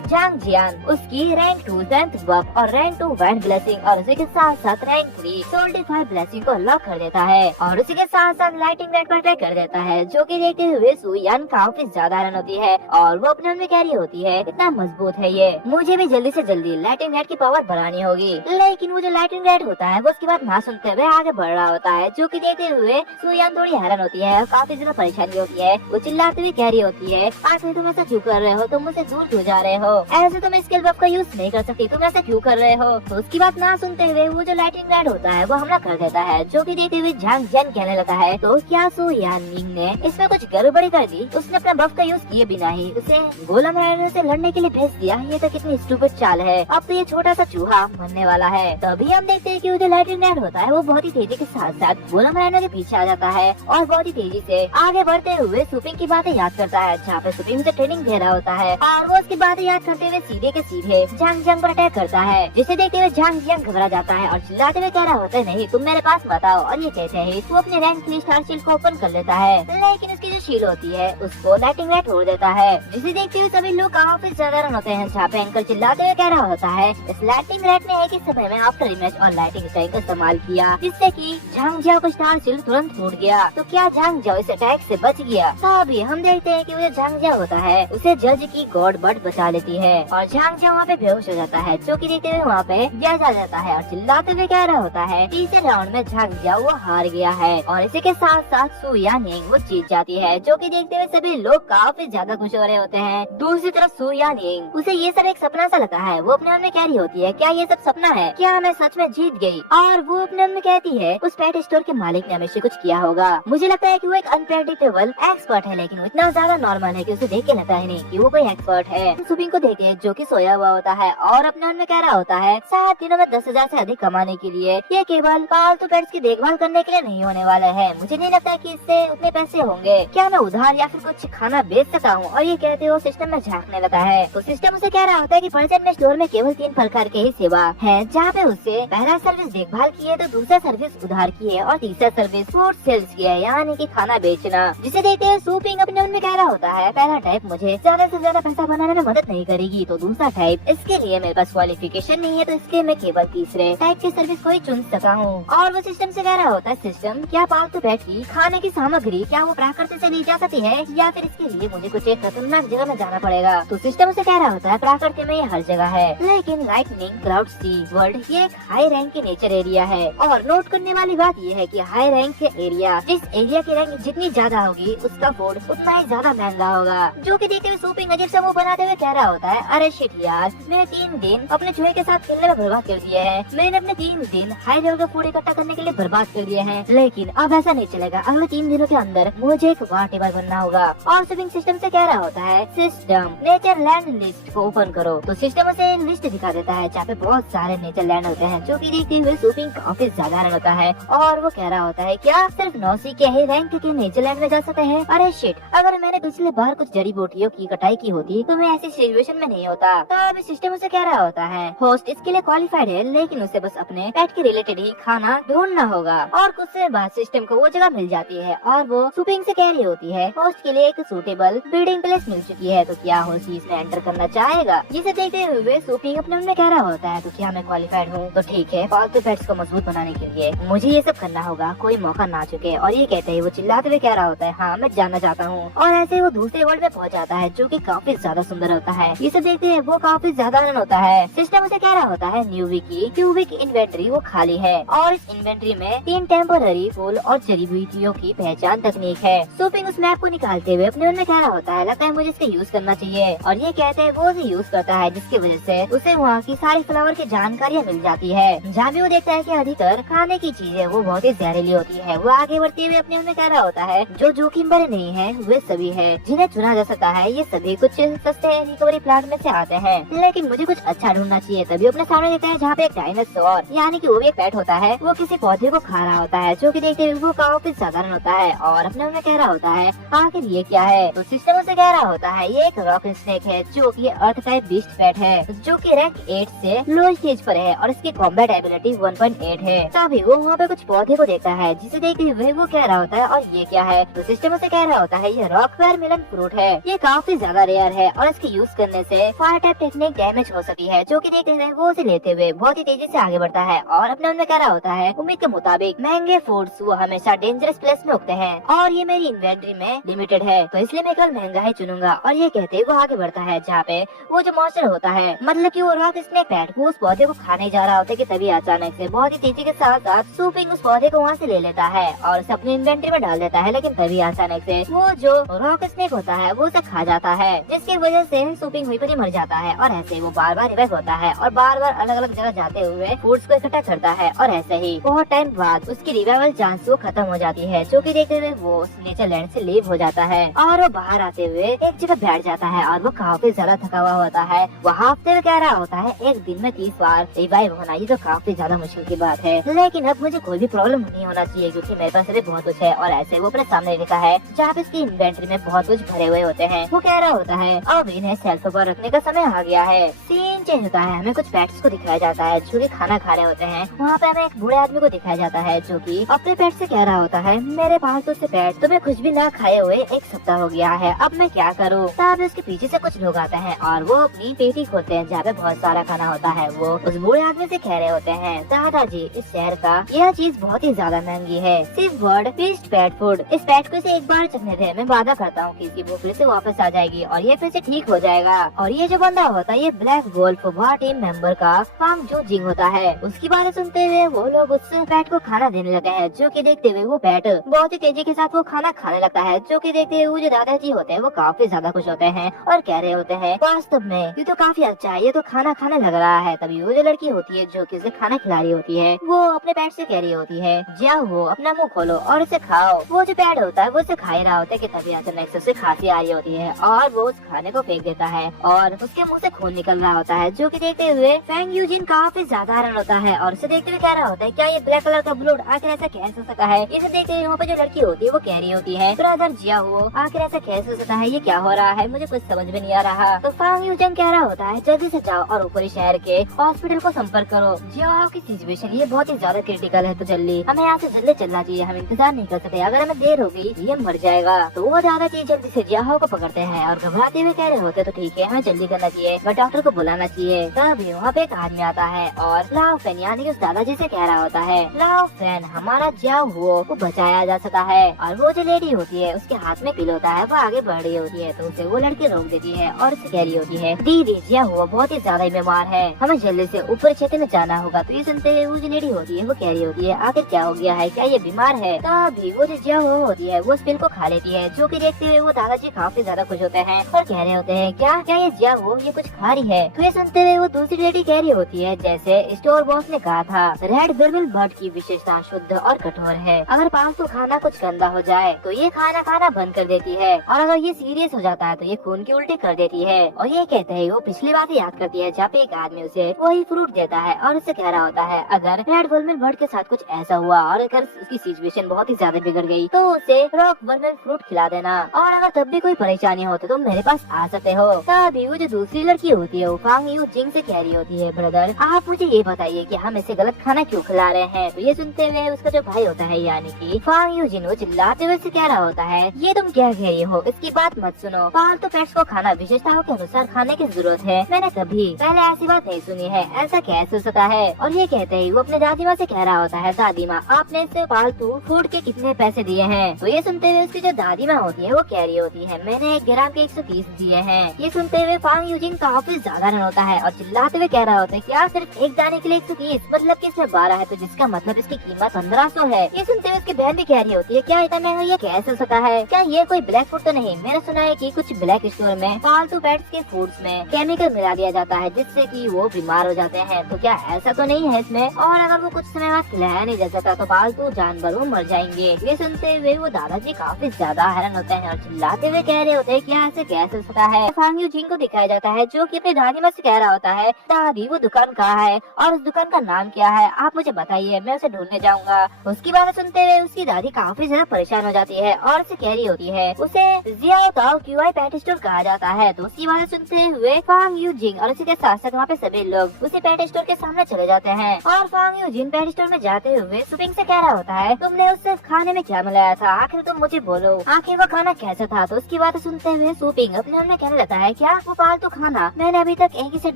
झांग जियान उसकी रैंक 2 स्ट्रेंथ बफ और रैंक 2 वाइड ब्लेसिंग और उसी के साथ साथ रैंक 3 सोल्डिफाइड ब्लेसिंग को लॉक कर देता है और उसी के साथ साथ लाइटिंग रेड पर अटैक कर देता है, जो कि देखते हुए सू यान काफी ज्यादा रन होती है और वो अपने मन में कह रही होती है इतना मजबूत है ये, मुझे भी जल्दी से जल्दी लाइटिंग रेड की पावर बढ़ानी होगी। लेकिन वो जो लाइटिंग रेड होता है वो उसकी बात ना सुनते हुए आगे बढ़ रहा होता है, जो कि देखते हुए सू यान थोड़ी हैरान होती है और काफी ज्यादा परेशानी होती है। वो चिल्लाते हुए कह रही होती है आखिर तुम ऐसा क्यों कर रहे हो, तुम मुझसे दूर क्यों जा रहे हो, ऐसे तुम स्किल बफ का यूज नहीं कर सकती, तुम ऐसा क्यों कर रहे हो। तो उसकी बात ना सुनते हुए वो जो लाइटिंग रेड होता है वो हमला कर देता है, जो कि देखते हुए झांग जियान कहने लगा है तो क्या सू यान ने इसमें कुछ गड़बड़ी कर दी, उसने अपना बफ का यूज किए बिना ही उसे गोलम राइनो से लड़ने के लिए भेज दिया, ये तो कितनी स्टूपिड चाल है। अब तो ये छोटा सा चूहा मरने वाला है। तभी हम देखते हैं कि वो जो लाइटिंग रेड होता है वो बहुत ही तेजी के साथ साथ गोलम राइनो के पीछे आ जाता है और बहुत ही तेजी से आगे बढ़ते हुए सुपिंग की बातें याद करता है, जहाँ पे सुपिंग से ट्रेनिंग दे रहा होता है और वो उसकी बातें याद करते हुए सीधे के सीधे झांग जियांग पर अटैक करता है, जिसे देखते हुए झांग जियांग घबरा जाता है और चिल्लाते हुए कह रहा होता है नहीं तुम मेरे पास बताओ। और ये कहते हैं वो अपने रैंक 3 स्टार शील्ड को ओपन कर लेता है, लेकिन उसकी जो शील्ड होती है उसको लाइटिंग रेड तोड़ देता है, जिसे देखते हुए सभी लोग काफी ज्यादा रन होते हैं, जहाँ पे एंकर चिल्लाते हुए कह रहा होता है इस लाइटिंग रेड ने एक ही समय में आफ्टर इमेज और लाइटिंग स्टाइल का इस्तेमाल किया, जिससे कि झांग जियाओ को स्टार शील्ड तुरंत टूट गया। तो क्या झांग जियाओ इस अटैक से बच गया? तभी हम देखते हैं कि वो झांग जियाओ होता है उसे जज की गॉड बट बचा लेती है और झांग जियाओ वहाँ पे बेहोश हो जाता है, जो कि देखते हुए वहाँ पे जज आ जाता है और चिल्लाते हुए कह रहा होता है तीसरे राउंड में झांग जियाओ वो हार गया है और इसी के साथ साथ साथ सू यानिंग वो जीत जाती है, जो कि देखते हुए सभी लोग काफी ज्यादा खुश हो रहे होते हैं। दूसरी तरफ सू यानिंग उसे ये सब एक सपना सा लगता है। वो अपने मन में कह रही होती है, क्या ये सब सपना है, क्या मैं सच में जीत गई। और वो अपने मन में कहती है उस पेट स्टोर के मालिक ने हमेशा कुछ किया होगा। मुझे लगता है कि वो एक अनप्रेडिक्टेबल एक्सपर्ट है, लेकिन वो इतना ज्यादा नॉर्मल है कि उसे देख के लगता है नहीं कि वो कोई एक्सपर्ट है। सुपिंग को देखे जो कि सोया हुआ होता है और अपने मन में कह रहा होता है 7 दिनों में 10,000 से अधिक कमाने के लिए ये केवल पालतू पेट्स की देखभाल करने के लिए नहीं होने वाला है। मुझे नहीं लगता कि इससे उतने पैसे होंगे। क्या मैं उधार या फिर कुछ खाना बेच सकता हूँ? और ये कहते हुए सिस्टम में झांकने लगा है। तो सिस्टम उसे कह रहा होता है कि पर्सन में स्टोर में केवल 3 प्रकार के ही सेवा है, जहाँ पे उससे पहला सर्विस देखभाल की है, तो दूसरा सर्विस उधार की है और तीसरा सर्विस फूड सेल्स की है, यानी कि खाना बेचना। जिसे देखते हुए सुपिंग अपने मन में कह रहा होता है पहला टाइप मुझे ज्यादा से ज्यादा पैसा बनाने में मदद नहीं करेगी, तो दूसरा टाइप इसके लिए मेरे पास क्वालिफिकेशन नहीं है, तो इसलिए मैं केवल तीसरे टाइप की सर्विस को ही चुन सका हूँ। और वो सिस्टम से कह रहा होता है सिस्टम क्या पालतू पेट की खाने की सामग्री क्या वो प्राकृतिक से ली जा सकती है, या फिर इसके लिए मुझे कुछ एक खतरनाक जगह में जाना पड़ेगा। तो सिस्टम उसे कह रहा होता है प्राकृतिक में ये हर जगह है, लेकिन लाइटनिंग क्लाउड सी वर्ल्ड ये एक हाई रैंक की नेचर एरिया है। और नोट करने वाली बात ये है कि हाई रैंक के एरिया, जिस एरिया की रैंक जितनी ज्यादा होगी उसका फूड उतना ही ज्यादा महंगा होगा। जो कि देखते हुए सुपिंग अजीब सा मुंह बनाते हुए कह रहा होता है अरे शिट यार, मैंने 3 दिन अपने चूहे के साथ खेलने में बर्बाद कर दिए हैं। मैंने अपने 3 दिन हाई लेवल का फूड इकट्ठा करने के लिए बर्बाद कर दिए हैं, लेकिन अब ऐसा नहीं चलेगा। अगले 3 दिनों के अंदर मुझे एक वार टेबल बनना होगा। और सुपिंग सिस्टम से कह रहा होता है सिस्टम नेचर लैंड लिस्ट को ओपन करो। तो सिस्टम उसे लिस्ट दिखा देता है जहाँ पे बहुत सारे नेचर लैंड होते हैं, जो कि देखते हुए सुपिंग काफी साधारण होता है। और वो कह रहा होता है क्या सिर्फ 9 के ही रैंक के नेचर लैंड में जा सकते हैं? अरे शिट, अगर मैंने पिछले बार कुछ जड़ी बूटियों की कटाई की होती तो मैं ऐसी सिचुएशन में नहीं होता। तो अभी सिस्टम उसे कह रहा होता है होस्ट इसके लिए क्वालिफाइड है, लेकिन उसे बस अपने पेट के रिलेटेड ही खाना ढूंढना होगा। और कुछ समय बाद सिस्टम को वो जगह मिल जाती है और वो सुपिंग से कह रही होती है होस्ट के लिए एक सूटेबल ब्रीडिंग प्लेस मिल चुकी है, तो क्या होस्ट इसमें एंटर करना चाहेगा? जिसे देखते हुए सुपिंग अपने मन में कह रहा होता है तो क्या मैं क्वालिफाइड हूँ? तो ठीक है, पालतू पेट्स को मजबूत बनाने के लिए मुझे ये सब करना होगा, कोई मौका ना चुके। और ये कहते हैं वो चिल्लाते हुए कह रहा होता है हाँ मैं जानना चाहता हूँ। और ऐसे वो दूसरे वर्ल्ड में पहुंच जाता है, जो कि काफी ज्यादा सुंदर होता है। ये सब देखते हैं वो काफी ज्यादा आनंद होता है। सिस्टम उसे कह रहा होता है न्यूवी की क्यूबिक इन्वेंट्री वो खाली है और इस इन्वेंट्री में 3 टेम्पोररी फूल और जड़ी बूटियों की पहचान तकनीक है। सुपिंग उस मैप को निकालते हुए अपने मन में कह रहा होता है लगता है मुझे इसका यूज करना चाहिए। और ये कहते हैं वो उसे यूज करता है, जिसकी वजह से उसे वहाँ की सारी फ्लावर की जानकारियाँ मिल जाती है। जहाँ भी वो देखता है कि अधिकतर खाने की चीजें वो बहुत ही जहरीली होती है। वो आगे बढ़ते हुए अपने मन में कह रहा होता है जो जोखिम भरे नहीं है वे सभी है जिन्हें चुना जा सकता है। ये सभी कुछ सस्ते रिकवरी प्लांट में से आते हैं, लेकिन मुझे कुछ अच्छा ढूंढना चाहिए। तभी अपने सामने देखता है जहाँ पे एक डायनासोर यानी कि वो भी एक पेट होता है, वो किसी पौधे को खा रहा होता है, जो कि देखते हुए वो काफी साधारण होता है। और अपने मन में कह रहा होता है आखिर ये क्या है? तो सिस्टम से कह रहा होता है ये एक रॉक स्नेक है, जो कि अर्थ टाइप बीस्ट पेट है, जो कि रैंक 8 से लो स्टेज पर है और इसकी कॉम्बैट एबिलिटी 1.8 है। तभी वो वहाँ पे कुछ पौधे को देखता है, जिसे देखते हुए वो कह रहा होता है और ये क्या है? तो सिस्टम से कह रहा होता है ये रॉक वाटरमेलन फ्रूट है, ये काफी ज्यादा रेयर है और इसके यूज करने से फायर टाइप टेक्निक डैमेज हो सकती है। जो कि देखते हुए वो उसे लेते हुए बहुत ही तेजी से आगे बढ़ता है और अपने मन में कह रहा होता है उम्मीद के मुताबिक महंगे फूड्स वो हमेशा डेंजरस प्लेस में उगते हैं और ये मेरी इन्वेंट्री में लिमिटेड है, तो इसलिए मैं कल महंगा ही चुनूंगा। और ये कहते वो आगे बढ़ता है जहाँ पे वो जो मॉन्स्टर होता है, मतलब कि वो रॉक स्नेक पेट वो उस पौधे को खाने जा रहा होता है कि तभी अचानक से बहुत ही तेजी के साथ साथ सुपिंग उस पौधे को वहाँ से ले लेता है और उसे अपनी इन्वेंट्री में डाल देता है। लेकिन तभी अचानक से वो जो रॉक स्नेक होता है वो उसे खा जाता है, जिसकी वजह से सुपिंग वहीं पर ही मर जाता है। और ऐसे वो बार बार रिवाइव होता है और बार बार अलग अलग जगह जाते हुए फूड्स को इकट्ठा करता है और ऐसे ही बहुत टाइम बाद उसकी रिवाइवल चांस वो खत्म हो जाती है। जो कि देखते हुए वो उस नेचरलैंड से लीव हो जाता है और वो बाहर आते हुए एक जगह बैठ जाता है और वो काफी ज्यादा थका हुआ होता है। वो हफ्ते में कह रहा होता है एक दिन में 30 बार रिवाइव होना ये तो काफी ज्यादा मुश्किल की बात है, लेकिन अब मुझे कोई भी प्रॉब्लम नहीं होना चाहिए क्योंकि मेरे पास अभी बहुत कुछ है। और ऐसे वो अपने सामने लिखा है जहाँ पे उसकी इन्वेंट्री में बहुत कुछ भरे हुए होते हैं। वो कह रहा होता है अब इन्हें शेल्फ पर रखने का समय आ गया है। सीन चेंज होता है, हमें कुछ पेट्स को दिखाया जाता है जो कि खाना खा रहे होते हैं। वहाँ पे हमें एक बूढ़े आदमी को दिखाया जाता है जो कि अपने पेट से कह रहा होता है मेरे पालतू से पेट तुम्हें कुछ भी ना खाए हुए 1 सप्ताह हो गया है, अब मैं क्या करूँ? तब उसके पीछे से कुछ लोग आते हैं और वो अपनी पेटी खोलते हैं जहाँ पे बहुत सारा खाना होता है। वो उस बूढ़े आदमी से कह रहे होते हैं दादाजी इस शहर का यह चीज बहुत ही ज्यादा महंगी है, सिर्फ वर्ड फीस्ट पेट फूड। इस पेट को इसे एक बार चखने थे, मैं वादा करता हूँ कि इसकी भूख फिर से वापस आ जाएगी और ये फिर से ठीक हो जाएगा। और ये जो बंदा होता है ये ब्लैक वुल्फ वार टीम मेंबर का फांग जो जिंग होता है। उसकी बातें सुनते हुए वो लोग उस पेट को खाना देने लगे हैं, जो कि देखते हुए वो पेट बहुत ही तेजी के साथ वो खाना खाने लगता है, जो कि देखते हुए जो दादाजी होते हैं वो काफी ज्यादा खुश होते हैं और कह रहे होते हैं, वास्तव में ये तो काफी अच्छा है, ये तो खाना खाने लग रहा है। तभी वो जो लड़की होती है जो कि उसे खाना खिला रही होती है, वो अपने पेट से कह रही होती है, जाओ हो अपना मुंह खोलो और इसे खाओ। वो जो पेट होता है वो उसे खा ही रहा होता है कि तभी अचानक से उसे खांसी आ रही होती है और वो उस खाने को फेंक देता है और उसके मुंह से खून निकल रहा होता है, जो कि देखते हुए फैंग यूजिन काफी ज्यादा हैरान होता है और उसे देखते हुए कह रहा होता है, क्या ये ब्लैक कलर का ब्लड आखिर ऐसा कैसे हो सकता है। इसे देखते हुए वहाँ पे जो लड़की होती है वो कह रही होती है, ब्रदर जिया हो आखिर ऐसा कैसे हो सकता है, ये क्या हो रहा है, मुझे कुछ समझ में नहीं आ रहा। तो फैंग यूजिन कह रहा होता है, जल्दी से जाओ और ऊपरी शहर के हॉस्पिटल को संपर्क करो। जिया की सिचुएशन ये बहुत ही ज्यादा क्रिटिकल है, तो जल्दी हमें यहाँ से जल्दी चलना चाहिए, हम इंतजार नहीं कर सकते, अगर हमें देर होगी ये मर जाएगा। तो वो दादाजी जल्दी से जिया को पकड़ते हैं और घबराते हुए कह रहे होते, तो ठीक है हमें जल्दी करना चाहिए, बट डॉक्टर को बुलाना चाहिए। तभी वहाँ पे एक आदमी आता है और लाओ फैन यानी कि उस दादाजी से कह रहा होता है, लाओ फैन हमारा जिया हुआ को बचाया जा सकता है। और वो जो लेडी होती है उसके हाथ में पिल होता है, वो आगे बढ़ रही होती है तो उसे वो लड़की रोक देती है और उसे कह रही होती है, दीदी जिया हुआ बहुत ही ज्यादा बीमार है, हमें जल्दी से ऊपर क्षेत्र में जाना होगा। तो ये सुनते हुए वो जो लेडी होती है वो कह रही होती है, आखिर क्या हो गया है, क्या ये बीमार है। तभी वो जो जिया हुआ होती है वो उस पिल को खा लेती है, जो कि देखते हुए वो दादाजी काफी ज्यादा खुश होते हैं और कह रहे होते हैं, क्या क्या ये जिया हुआ ये कुछ खा रही है। तो ये सुनते हुए वो दूसरी लेडी कह रही होती है, जैसे स्टोर बॉस ने कहा था, रेड बिरबिल बर्ड की विशेषता शुद्ध और कठोर है, अगर पालतू खाना कुछ गंदा हो जाए तो ये खाना खाना बंद कर देती है और अगर ये सीरियस हो जाता है तो ये खून की उल्टी कर देती है। और ये कहते हैं वो पिछली बात याद करती है जब एक आदमी उसे वही फ्रूट देता है और उसे कह रहा होता है, अगर रेड बिरबिल बर्ड के साथ कुछ ऐसा हुआ और अगर उसकी सिचुएशन बहुत ही ज्यादा बिगड़ गई तो उसे रॉक बिरबिल फ्रूट खिला देना, और अगर तब भी कोई परेशानी हो तो तुम मेरे पास आ सकते हो। तभी वो जो दूसरी लड़की होती है वो फांग यू जिंग से कह रही होती है, ब्रदर आप मुझे ये बताइए कि हम इसे गलत खाना क्यों खिला रहे हैं। तो ये सुनते हुए उसका जो भाई होता है यानी कि फांग यू जिन वो चिल्लाते हुए से कह रहा होता है, ये तुम क्या कह रही हो, इसकी बात मत सुनो, पालतू पेट्स को खाना विशेषताओं के अनुसार खाने की जरूरत है, मैंने कभी पहले ऐसी बात नहीं सुनी है, ऐसा कैसे हो सकता है। और ये कहते ही वो अपने दादी माँ से कह रहा होता है, दादी माँ आपने इसे पालतू फूड के कितने पैसे दिए हैं। तो ये सुनते हुए उसकी जो दादी माँ होती है वो कह रही होती है, मैंने 1 ग्राम के 130 दिए हैं। ये सुनते हुए फांग यूजिंग काफी ज्यादा रन होता है और चिल्लाते हुए कह रहा होता है, क्या सिर्फ एक दाने के लिए 130, मतलब कि इसमें 12 है तो जिसका मतलब इसकी कीमत 1500 है। ये सुनते हुए उसकी बहन भी कह रही होती है, क्या इतना महंगा ये कैसे हो सकता है, क्या ये कोई ब्लैक फूड तो नहीं, मैंने सुना है कि कुछ ब्लैक स्टोर में पालतू पेट्स के फूड्स में केमिकल मिला दिया जाता है जिससे कि वो बीमार हो जाते हैं, तो क्या ऐसा तो नहीं है इसमें, और अगर वो कुछ समय बाद खिलाया नहीं जा सकता तो पालतू जानवर वो मर जाएंगे। ये सुनते हुए वो दादाजी काफी ज्यादा हैरान होते हैं और चिल्लाते हुए कह रहे होते हैं, क्या ऐसे कैसे हो सकता है। फांग यू जिंग को दिखाया जाता है जो कि अपनी दादी माँ से कह रहा होता है, दादी वो दुकान कहाँ है और उस दुकान का नाम क्या है, आप मुझे बताइए, मैं उसे ढूंढने जाऊंगा। उसकी बात सुनते हुए उसकी दादी काफी ज्यादा परेशान हो जाती है और उसे कह रही होती है, उसे जियाओ ताओ क्यूआई पेट स्टोर कहा जाता है। तो उसकी बात सुनते हुए फांग यू जिंग और उसी के साथ साथ वहाँ पे सभी लोग उसे पेट स्टोर के सामने चले जाते हैं और फांग यू जिंग पेट स्टोर में जाते हुए सुपिंग से कह रहा होता है, तुमने उस खाने में क्या मिलाया था, आखिर तुम मुझे बोलो, आखिर वो खाना कैसा था। तो उसकी बात सुनते हुए सुपिंग अपने मन में कहने लगता है, क्या वो पालतू खाना मैंने अभी तक एक ही सेट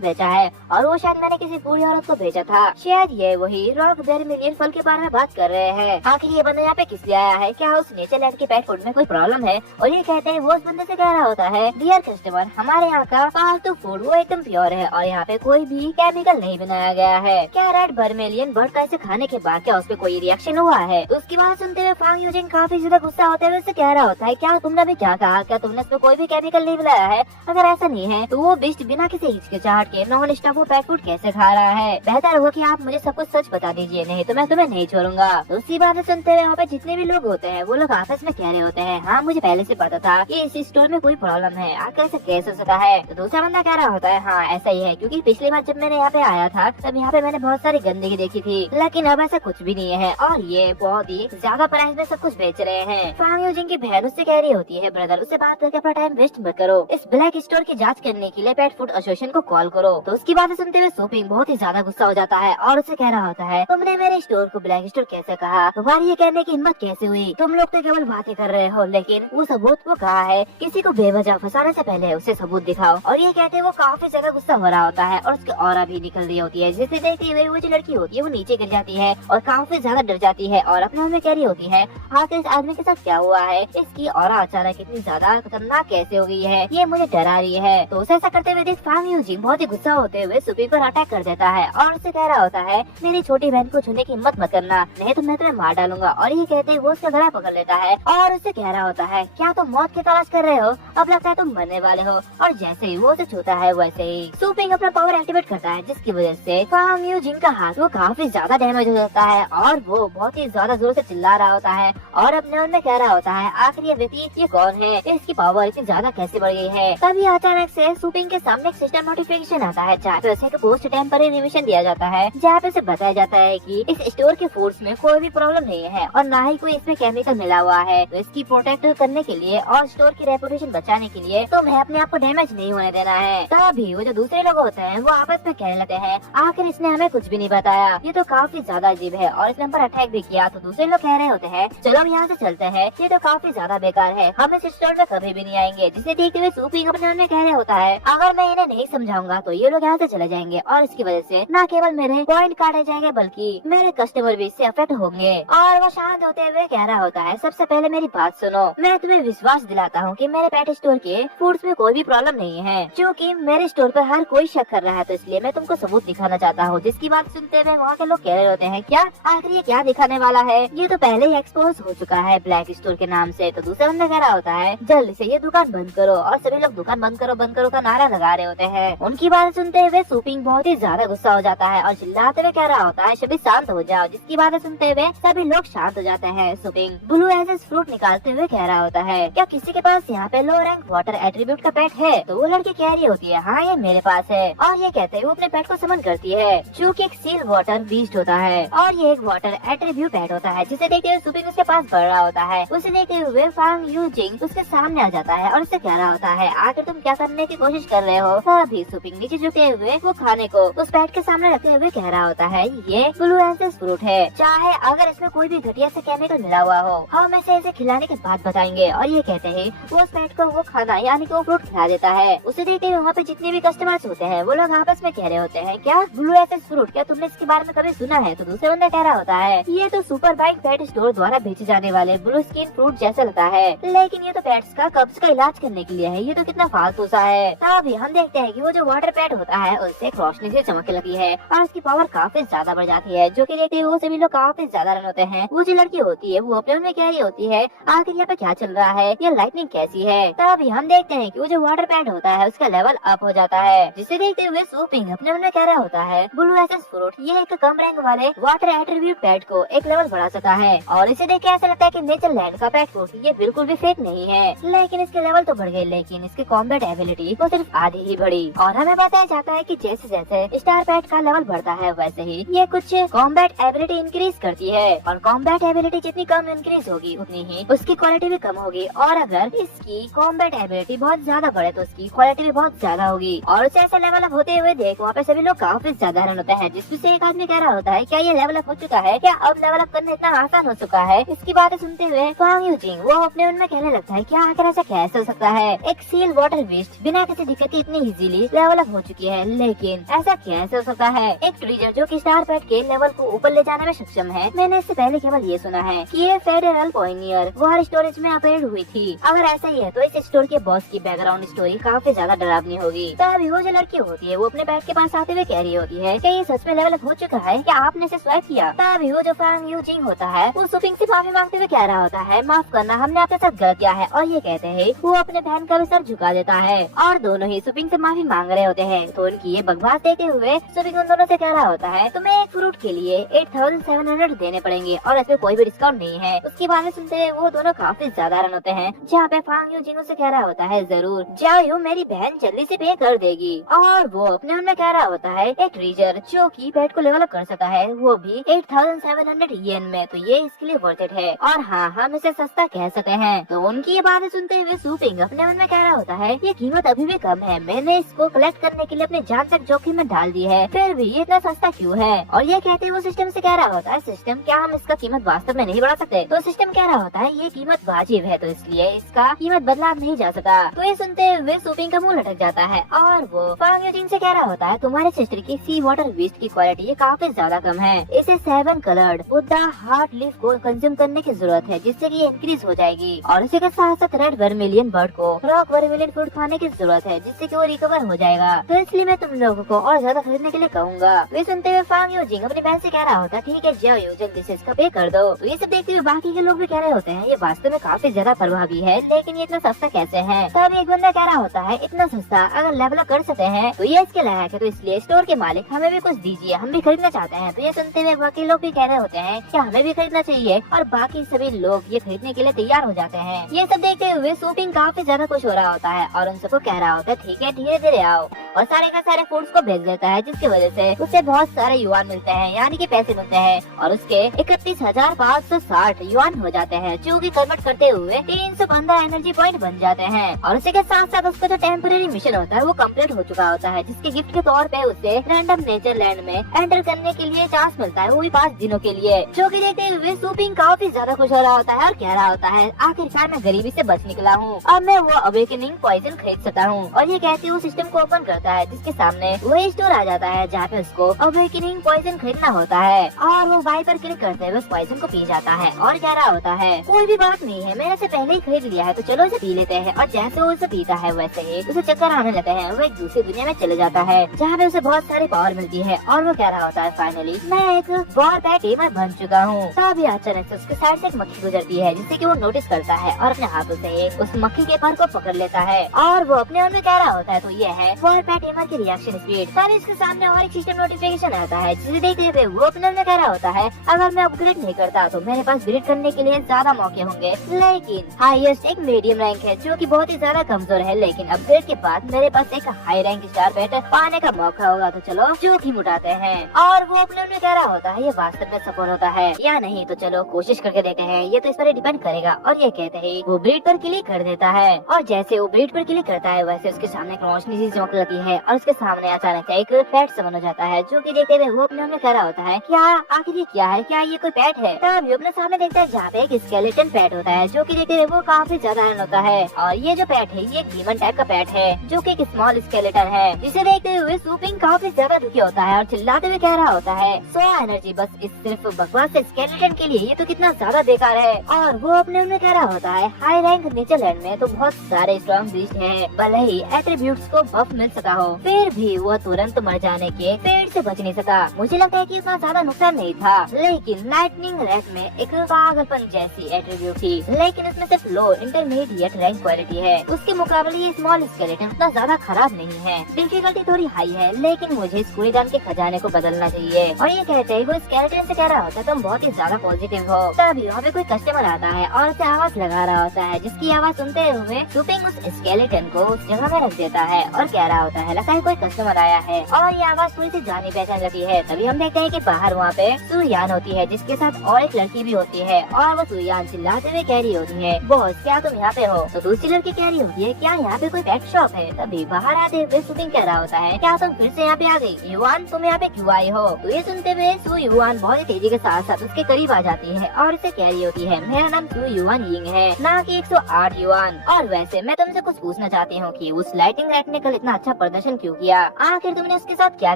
बेचा है और वो शायद मैंने किसी बूढ़ी औरत को भेजा था, शायद ये वही रॉक बेर मिलियन फल के बारे में बात कर रहे हैं, आखिर ये बंदा यहाँ पे किस लिए आया है, क्या उस नेचरलैंड के पेट फूड में कोई प्रॉब्लम है। और ये कहते हैं वो उस बंदे से कह रहा होता है, डियर कस्टमर हमारे यहाँ का पालतू फूड वो एकदम प्योर है और यहाँ पे कोई भी केमिकल नहीं बनाया गया है, क्या रेड बर्मेलियन बर्ड का इसे खाने के बाद क्या उस पे कोई रिएक्शन हुआ है। तो उसकी बात सुनते हुए फांग यूजिंग काफी ज्यादा गुस्सा होते हुए उससे कह रहा होता है, क्या तुमने भी क्या कहा, क्या तुमने इसमें कोई भी केमिकल नहीं मिलाया है, अगर ऐसा नहीं है तो वो बिस्ट बिना किसी हिचकिचाहट के नॉन स्टॉप वो पेट फूड कैसे खा रहा है, बेहतर होगा कि आप मुझे सब कुछ सच बता दीजिए, नहीं तो मैं तुम्हें नहीं छोड़ूंगा। तो उसी बात सुनते हुए वहाँ पे जितने भी लोग होते हैं वो लोग आपस में कह रहे होते हैं, हाँ मुझे पहले से पता था कि इस स्टोर में कोई प्रॉब्लम है, आखिर ऐसा कैसे हो सकता है। तो दूसरा बंदा कह रहा होता है, हाँ ऐसा ही है, क्योंकि पिछली बार जब मैंने यहाँ पे आया था तब यहाँ पे मैंने बहुत सारी गंदगी देखी थी, लेकिन अब ऐसा कुछ भी नहीं है और ये बहुत ही ज्यादा प्राइस में सब कुछ बेच रहे हैं। फांग यूजिंग की बहन उससे कह रही होती है, ब्रदर उससे बात करके अपना टाइम वेस्ट मत करो, इस ब्लैक स्टोर की जांच करने के लिए पेट फूड एसोसिएशन को कॉल करो। तो उसकी बात सुनते हुए सोपिंग बहुत ही ज्यादा गुस्सा हो जाता है और उसे कह रहा होता है, तुमने मेरे स्टोर को ब्लैक स्टोर कैसे कहा, तुम्हारी ये कहने की हिम्मत कैसे हुई, तुम लोग तो केवल बातें कर रहे हो, लेकिन वो सबूत वो कहा है, किसी को बेवजह फंसाने से पहले उसे सबूत दिखाओ। और ये कहते वो काफी ज्यादा गुस्सा हो रहा होता है और उसकी ऑरा भी निकल रही होती है, जिसे देखते हुए वो जो लड़की होती है वो नीचे गिर जाती है और काफी ज्यादा डर जाती है और अपने मन में कह रही होती है, आखिर इस आदमी के साथ क्या हुआ है, इसकी ऑरा अचानक इतनी ज्यादा खतरनाक कैसे हो गई है, ये मुझे डरा रही है। तो उसे ऐसा करते हुए देख फांग यूजिंग बहुत ही गुस्सा होते हुए सुपी पर अटैक कर देता है और उसे कह रहा होता है, मेरी छोटी बहन को छूने की हिम्मत मत करना, नहीं तो मैं तुम्हें मार डालूंगा और ये कहते ही वो उसका गला पकड़ लेता है और उससे कह रहा होता है, क्या तुम मौत की तलाश कर रहे हो? अब लगता है तुम मरने वाले हो। और जैसे ही वो उसे छूता है वैसे ही सुपिंग अपना पावर एक्टिवेट करता है, जिसकी वजह से फांग यूजिंग का हाथ वो काफी ज्यादा डैमेज हो जाता है और वो बहुत ही ज्यादा जोर से चिल्ला रहा होता है और अपने मन में कह रहा होता है, आखिर ये व्यक्ति ये कौन है? इसकी पावर इतनी ज्यादा कैसे बढ़ गई है? तभी अचानक से सुपिंग के सामने एक सिस्टम नोटिफिकेशन आता है, जहाँ पे उसे एक पोस्ट टेम्पररी रिमिशन दिया जाता है, जहाँ पे उसे बताया जाता है कि इस स्टोर के फूड्स में कोई भी प्रॉब्लम नहीं है और ना ही कोई इसमें केमिकल मिला हुआ है। तो इसकी प्रोटेक्ट करने के लिए और स्टोर की रेपुटेशन बचाने के लिए तुम्हें अपने आप को डैमेज नहीं होने देना है। तभी वो जो दूसरे लोग होते हैं वो आपस में कहने लगते हैं, आखिर इसने हमें कुछ भी नहीं बताया, ये तो काफी ज्यादा अजीब है और इसने हम पर अटैक भी किया। तो दूसरे लोग कह रहे होते हैं, चलो यहाँ से चलते हैं, ये तो काफी ज्यादा बेकार है, हम इस स्टोर में कभी भी नहीं आएंगे। जिसे देखते हुए सुपिंग अपने मन में कह रहे होता है, अगर मैं इन्हें नहीं समझाऊंगा तो ये लोग यहाँ से चले जाएंगे और इसकी वजह से न केवल मेरे पॉइंट काटे जाएंगे बल्कि मेरे कस्टमर भी इससे अफेक्ट होंगे। और वो शांत होते हुए कह रहा होता है, सबसे पहले मेरी बात सुनो, मैं तुम्हें विश्वास दिलाता हूँ कि मेरे पेट स्टोर के फूड्स में कोई भी प्रॉब्लम नहीं है, क्योंकि मेरे स्टोर पर हर कोई शक कर रहा है, तो इसलिए मैं तुमको सबूत दिखाना चाहता हूँ। जिसकी बात सुनते हुए वहाँ के लोग कह रहे होते हैं, क्या आखिर ये क्या दिखाने वाला है? ये तो पहले ही एक्सपोज हो चुका है ब्लैक स्टोर के नाम से। तो दूसरा बंदा कह रहा होता है, जल्द से ये दुकान बंद करो। और सभी लोग दुकान बंद करो का नारा लगा रहे होते हैं। उनकी बात सुनते हुए सुपिंग बहुत ही ज्यादा गुस्सा हो जाता है और चिल्लाते हुए कह रहा होता है, सभी शांत हो जाओ। जिसकी बातें सुनते हुए सभी लोग शांत हो जाते हैं। सुपिंग ब्लू एसेस फ्रूट निकालते हुए कह रहा होता है, क्या किसी के पास यहाँ पे लो रैंक वाटर एट्रीब्यूट का पेट है? तो वो लड़की कह रही होती है, हाँ ये मेरे पास है। और ये कहते हुए वो अपने पेट को समन करती है, जो कि एक सील वाटर बीस्ट होता है और ये एक वाटर एट्रीब्यूट पेट होता है। जिसे देखते हुए सुपिंग उसके पास बढ़ रहा होता है। उसे देखते हुए फांग यूजिंग उसके सामने आ जाता है और उससे कह रहा होता है, आखिर तुम क्या करने की कोशिश कर रहे हो? तभी सुपिंग नीचे झुके हुए वो खाने को उस पेट के सामने रखते हुए कह रहा होता है, ये ब्लू एसेस फ्रूट है, चाहे अगर इसमें कोई भी घटिया से केमिकल मिला हुआ हो, हम इसे खिलाने के बाद बताएंगे। और ये कहते हैं वो उस पेट को वो खाना यानी कि वो फ्रूट खिला देता है। उसे देखते हुए वहाँ पे जितने भी कस्टमर्स होते हैं वो लोग आपस में कह रहे होते हैं, क्या ब्लू एसेस फ्रूट, क्या तुमने इसके बारे में कभी सुना है? तो दूसरे बंदा कह रहा होता है, ये तो सुपर बाइक पेट स्टोर द्वारा बेचे जाने वाले ब्लू स्किन फ्रूट जैसा लगता है, लेकिन ये तो पेट्स का कब्ज का इलाज करने के लिए है, ये तो कितना फालतू सा है। तभी हम देखते हैं कि वो जो वाटर पेट होता है उससे एक रोशनी से चमकने लगी है और उसकी पावर काफी ज्यादा बढ़ जाती है, जो कि देखते हुए वो सभी लोग काफी ज्यादा रन होते हैं। वो जो लड़की होती है वो अपने मन में कह रही होती है, आखिर यहाँ पे क्या चल रहा है, ये लाइटनिंग कैसी है? तभी हम देखते हैं कि वो जो वाटर पेट होता है उसका लेवल अप हो जाता है, जिसे देखते हुए सुपिंग अपने मन में कह रहा होता है, ब्लू एसेस फ्रूट ये एक कम रैंक वाले वाटर एट्रीब्यूट पेट को एक लेवल बढ़ा सकता है। और इसे देख के ऐसा लगता है कि नेचर लैंड का पेट फ्रूट ये बिल्कुल भी फेक नहीं है, लेकिन इसके लेवल तो बढ़ गए, लेकिन इसके कॉम्बैट एबिलिटी वो सिर्फ आधी ही बढ़ी। और हमें बताया जाता है कि जैसे जैसे स्टार पेट का लेवल बढ़ता है वैसे ही ये कुछ कॉम्बैट एबिलिटी इंक्रीज करती है, और कॉम्बैट एबिलिटी जितनी कम इंक्रीज होगी उतनी ही उसकी क्वालिटी भी कम होगी, और अगर इसकी कॉम्बैट एबिलिटी बहुत ज्यादा बढ़े तो उसकी क्वालिटी भी बहुत ज्यादा होगी। और उसे ऐसा लेवल अप होते हुए देख वहाँ पे सभी लोग काफी ज्यादा रन होते हैं, जिसमें से एक आदमी कह रहा होता है, क्या ये लेवल अप हो चुका है? क्या अब लेवल अप करना इतना आसान हो चुका है? इसकी बातें सुनते हुए फांग यूजिंग वो अपने मन में कहने लगता है, क्या आखिर ऐसा कैसे हो सकता है? एक सील वाटर बीस्ट बिना किसी दिक्कत के इतनी इजीली लेवल अप हो चुकी है, लेकिन ऐसा कैसे हो सकता है? एक ट्रीजर जो कि स्टार पेट के लेवल को ऊपर ले जाने में सक्षम है। मैंने इससे पहले केवल ये सुना है कि ये फेडरल पॉइनियर वार स्टोरेज में अपडेट हुई थी। अगर ऐसा ही है तो इस स्टोर के बॉस की बैकग्राउंड स्टोरी काफी ज्यादा डरावनी होगी। तभी वो जो लड़की होती है वो अपने पेट के पास आते हुए कह रही होती है, क्या ये सच में लेवल अप हो चुका है? क्या आपने इसे स्वाइप किया? तभी वो जो फांग यूजिंग होता है वो सुपिंग से माफी मांगते हुए कह रहा होता है, माफ करना, हमने आपके साथ गलत किया है। और ये कहते हैं वो अपने बहन का भी सर झुका देता है और दोनों ही सुपिंग से माफी मांग रहे होते हैं। तो उनकी ये बकवास देखते हुए सुपिंग उन दोनों से कह रहा होता है, तुम्हें एक फ्रूट के लिए 8700 देने पड़ेंगे और इसमें कोई भी डिस्काउंट नहीं है। उसकी बातें सुनते हुए वो दोनों काफी ज्यादा रन होते हैं, जहाँ पे फांग यूजिंग से कह रहा होता है, जरूर जाओ, मेरी बहन जल्दी से पे कर देगी। और वो अपने मन में कह रहा होता है, एक ट्रीजर जो की पेट को लेवल अप कर सकता है वो भी 8700 येन में, तो ये इसके लिए वर्थ इट है, और हाँ हम इसे सस्ता कह सकते हैं। तो उनकी ये बातें सुनते हुए सुपिंग अपने मन में कह रहा होता है, ये कीमत अभी भी कम है, मैंने इसको कलेक्ट करने के लिए अपनी जान तक जोखिम में डाल दी है, फिर भी ये इतना सस्ता क्यों है? और ये कहते हुए वो सिस्टम से कह रहा होता है, सिस्टम क्या हम इसका कीमत वास्तव में नहीं बढ़ा सकते? तो सिस्टम कह रहा होता है, ये कीमत वाजिब है तो इसलिए इसका कीमत बदला नहीं जा सकता। तो ये सुनते हुए सुपिंग का मुंह लटक जाता है और वो फांग यूजिंग से कह रहा होता है, तुम्हारे सिस्टर की सी वाटर बीस्ट की क्वालिटी ये काफी ज्यादा कम है, इसे 7 कलर्ड बुद्धा हार्ट लीफ को कंज्यूम करने की जरूरत है, जिससे कि ये इंक्रीज हो जाएगी। और इसी के साथ साथ रेड वर्मिलियन बर्ड को रॉक वर्मिलियन फ्रूट खाने की जरूरत है, जिससे कि वो रिकवर हो जाएगा। तो इसलिए मैं तुम लोगों को और ज्यादा खरीदने के लिए कहूँगा। वे सुनते हुए फांग यूजिंग अपनी बहन से कह रहा होता, ठीक है जाओ जल्दी से इसका पे कर कर दो। तो ये सब देखते हुए बाकी के लोग भी कह रहे होते हैं ये वास्तव में काफी ज्यादा प्रभावी है, लेकिन ये इतना सस्ता कैसे है। तब एक बंदा कह रहा होता है इतना सस्ता अगर लेवल कर सकते हैं तो ये इसके लायक है, तो इसलिए स्टोर के मालिक हमें भी कुछ दीजिए, हम भी खरीदना चाहते हैं। तो ये सुनते हुए बाकी लोग भी कह रहे होते हैं कि हमें भी खरीदना चाहिए और बाकी सभी लोग ये खरीदने के लिए तैयार हो जाते हैं। ये सब देखते हुए सूपिंग काफी ज्यादा खुश हो रहा होता है और उन सबको कह रहा होता है ठीक है धीरे धीरे आओ, और सारे का सारे फूड्स को भेज देता है, जिसकी वजह से उसे बहुत सारे युआन मिलते हैं, यानी कि पैसे मिलते हैं, और उसके 31,560 युआन हो जाते हैं, जो कि कन्वर्ट करते हुए 315 एनर्जी पॉइंट बन जाते हैं। और उसी के साथ साथ उसका जो टेम्पररी मिशन होता है वो कंप्लीट हो चुका होता है, जिसके गिफ्ट के तौर पे उसे रैंडम नेचर लैंड में एंटर करने के लिए चांस मिलता है, वो भी 5 दिनों के लिए। जो कि देखते हुए सूपिंग काफी ज्यादा खुश हो रहा होता है और कह रहा होता है आखिरकार मैं गरीबी से बच निकला हूँ, अब मैं वो अवेकनिंग पॉइजन खरीद सकता हूँ। और ये कहते हुए सिस्टम को ओपन करता है, जिसके सामने वही स्टोर आ जाता है जहाँ पे उसको अवेकनिंग पॉइजन खरीदना होता है, और वो वाई पर क्लिक करते हुए उस पॉइजन को पी जाता है और कह रहा होता है कोई भी बात नहीं है, मैंने इसे पहले ही खरीद लिया है, तो चलो इसे पी लेते हैं। और जैसे वो इसे पीता है वैसे ही उसे चक्कर आने लगते हैं, वो एक दूसरी दुनिया में चले जाता है जहाँ पे उसे बहुत सारी पावर मिलती है, और वो कह रहा होता है फाइनली मैं एक वॉर पैट गेमर बन चुका हूँ। तभी अचानक से उसके साइड से एक मक्खी गुजरती है, जिससे कि वो नोटिस करता है और अपने हाथों से उस मक्खी के पर को पकड़ लेता है, और वो अपने मन में कह रहा होता है तो ये है वॉर पैट गेमर की रिएक्शन स्पीड। तभी इसके सामने और एक सिस्टम नोटिफिकेशन आता है, जिसे देखते हुए वो अपने मन में कह रहा होता है अगर मैं अपग्रेड नहीं करता तो मेरे पास ग्रेड करने के लिए ज्यादा मौके होंगे, लेकिन हाईएस्ट एक मीडियम रैंक है जो कि बहुत ही ज्यादा कमजोर है, लेकिन अपग्रेड के बाद मेरे पास एक हाई रैंक स्टार पैट पाने का मौका होगा, तो चलो जोखिम उठाते हैं। और वो अपने मन में कह रहा होता है ये वास्तव में सफल होता है या नहीं, तो चलो कोशिश करके देखते हैं, ये तो इस पर डिपेंड करेगा। और ये कहते ही वो ब्रीड पर क्लिक कर देता है, और जैसे वो ब्रीड पर क्लिक करता है वैसे उसके सामने एक रोशनी सी चमक लगती है, और उसके सामने अचानक से एक पेट समन हो जाता है, जो कि देखते हुए वो अपने मन में कह रहा होता है क्या आखिर ये क्या है, क्या ये कोई पेट है। तभी अपने सामने देखता है जहाँ पे एक स्केलेटन पेट होता है, जो कि देखते हुए वो काफी ज्यादा आयरन होता है, और ये जो पेट है ये डीमन टाइप का पेट है, जो कि एक स्मॉल स्केलेटन है, जिसे देखते हुए सूपिंग काफी ज्यादा दुखी होता है और चिल्लाते हुए कह रहा होता है 100 एनर्जी बस इस सिर्फ बकवास स्केलेटन के लिए, ये तो कितना ज्यादा बेकार है। और वो अपने मन में कह रहा होता है हाई रैंक नेचर लैंड में तो बहुत सारे स्ट्रॉन्ग बीस्ट है, भले ही एट्रीब्यूट्स को बफ मिल सका हो, फिर भी वो तुरंत मर जाने के पेड़ से बच नहीं सका। मुझे लगता है कि इतना ज्यादा नुकसान नहीं था, लेकिन लाइटनिंग रैट में एक पागलपन जैसी एट्रीब्यूट थी, लेकिन उसमें सिर्फ लो इंटरमीडिएट रैंक क्वालिटी है, उसके मुकाबले ये स्मॉल स्केलेटन उतना ज्यादा खराब नहीं है, डिफिकल्टी थोड़ी हाई है, लेकिन मुझे इस कूड़ेदान के खजाने को बदलना चाहिए। और ये कहते हैं वो स्केलेटन से कह रहा होता है तुम बहुत ही ज्यादा पॉजिटिव हो। तभी वहाँ पे कोई कस्टमर आता है और उसे आवाज लगा रहा होता है, जिसकी आवाज सुनते हुए सूपिंग उस स्केलेटन को उस जगह में रख देता है और कह रहा होता है लगता है कोई कस्टमर आया है, और ये आवाज थोड़ी सी जानी पहचान लगी है। तभी हम देखते हैं कि बाहर वहाँ पे सुयान होती है, जिसके साथ और एक लड़की भी होती है, और वो सुयान चिल्लाते हुए कह रही होती है बॉस क्या तुम यहाँ पे हो। तो दूसरी लड़की कह रही होती है क्या यहाँ पे कोई पेट शॉप है। तभी बाहर आते हुए सूपिंग कह रहा होता है क्या तुम फिर से यहाँ पे आ गई, युआन तुम यहाँ पे क्यों आई हो। तो ये सुनते हुए सु युआन बहुत ही तेजी के साथ साथ उसके करीब आ जाती है और इसे कह रही होती है मेरा नाम सु युआन यिंग है, ना कि 108 युआन, और वैसे मैं तुमसे कुछ पूछना चाहती हूँ कि उस लाइटिंग रैट ने कल इतना अच्छा प्रदर्शन क्यों किया, आखिर तुमने उसके साथ क्या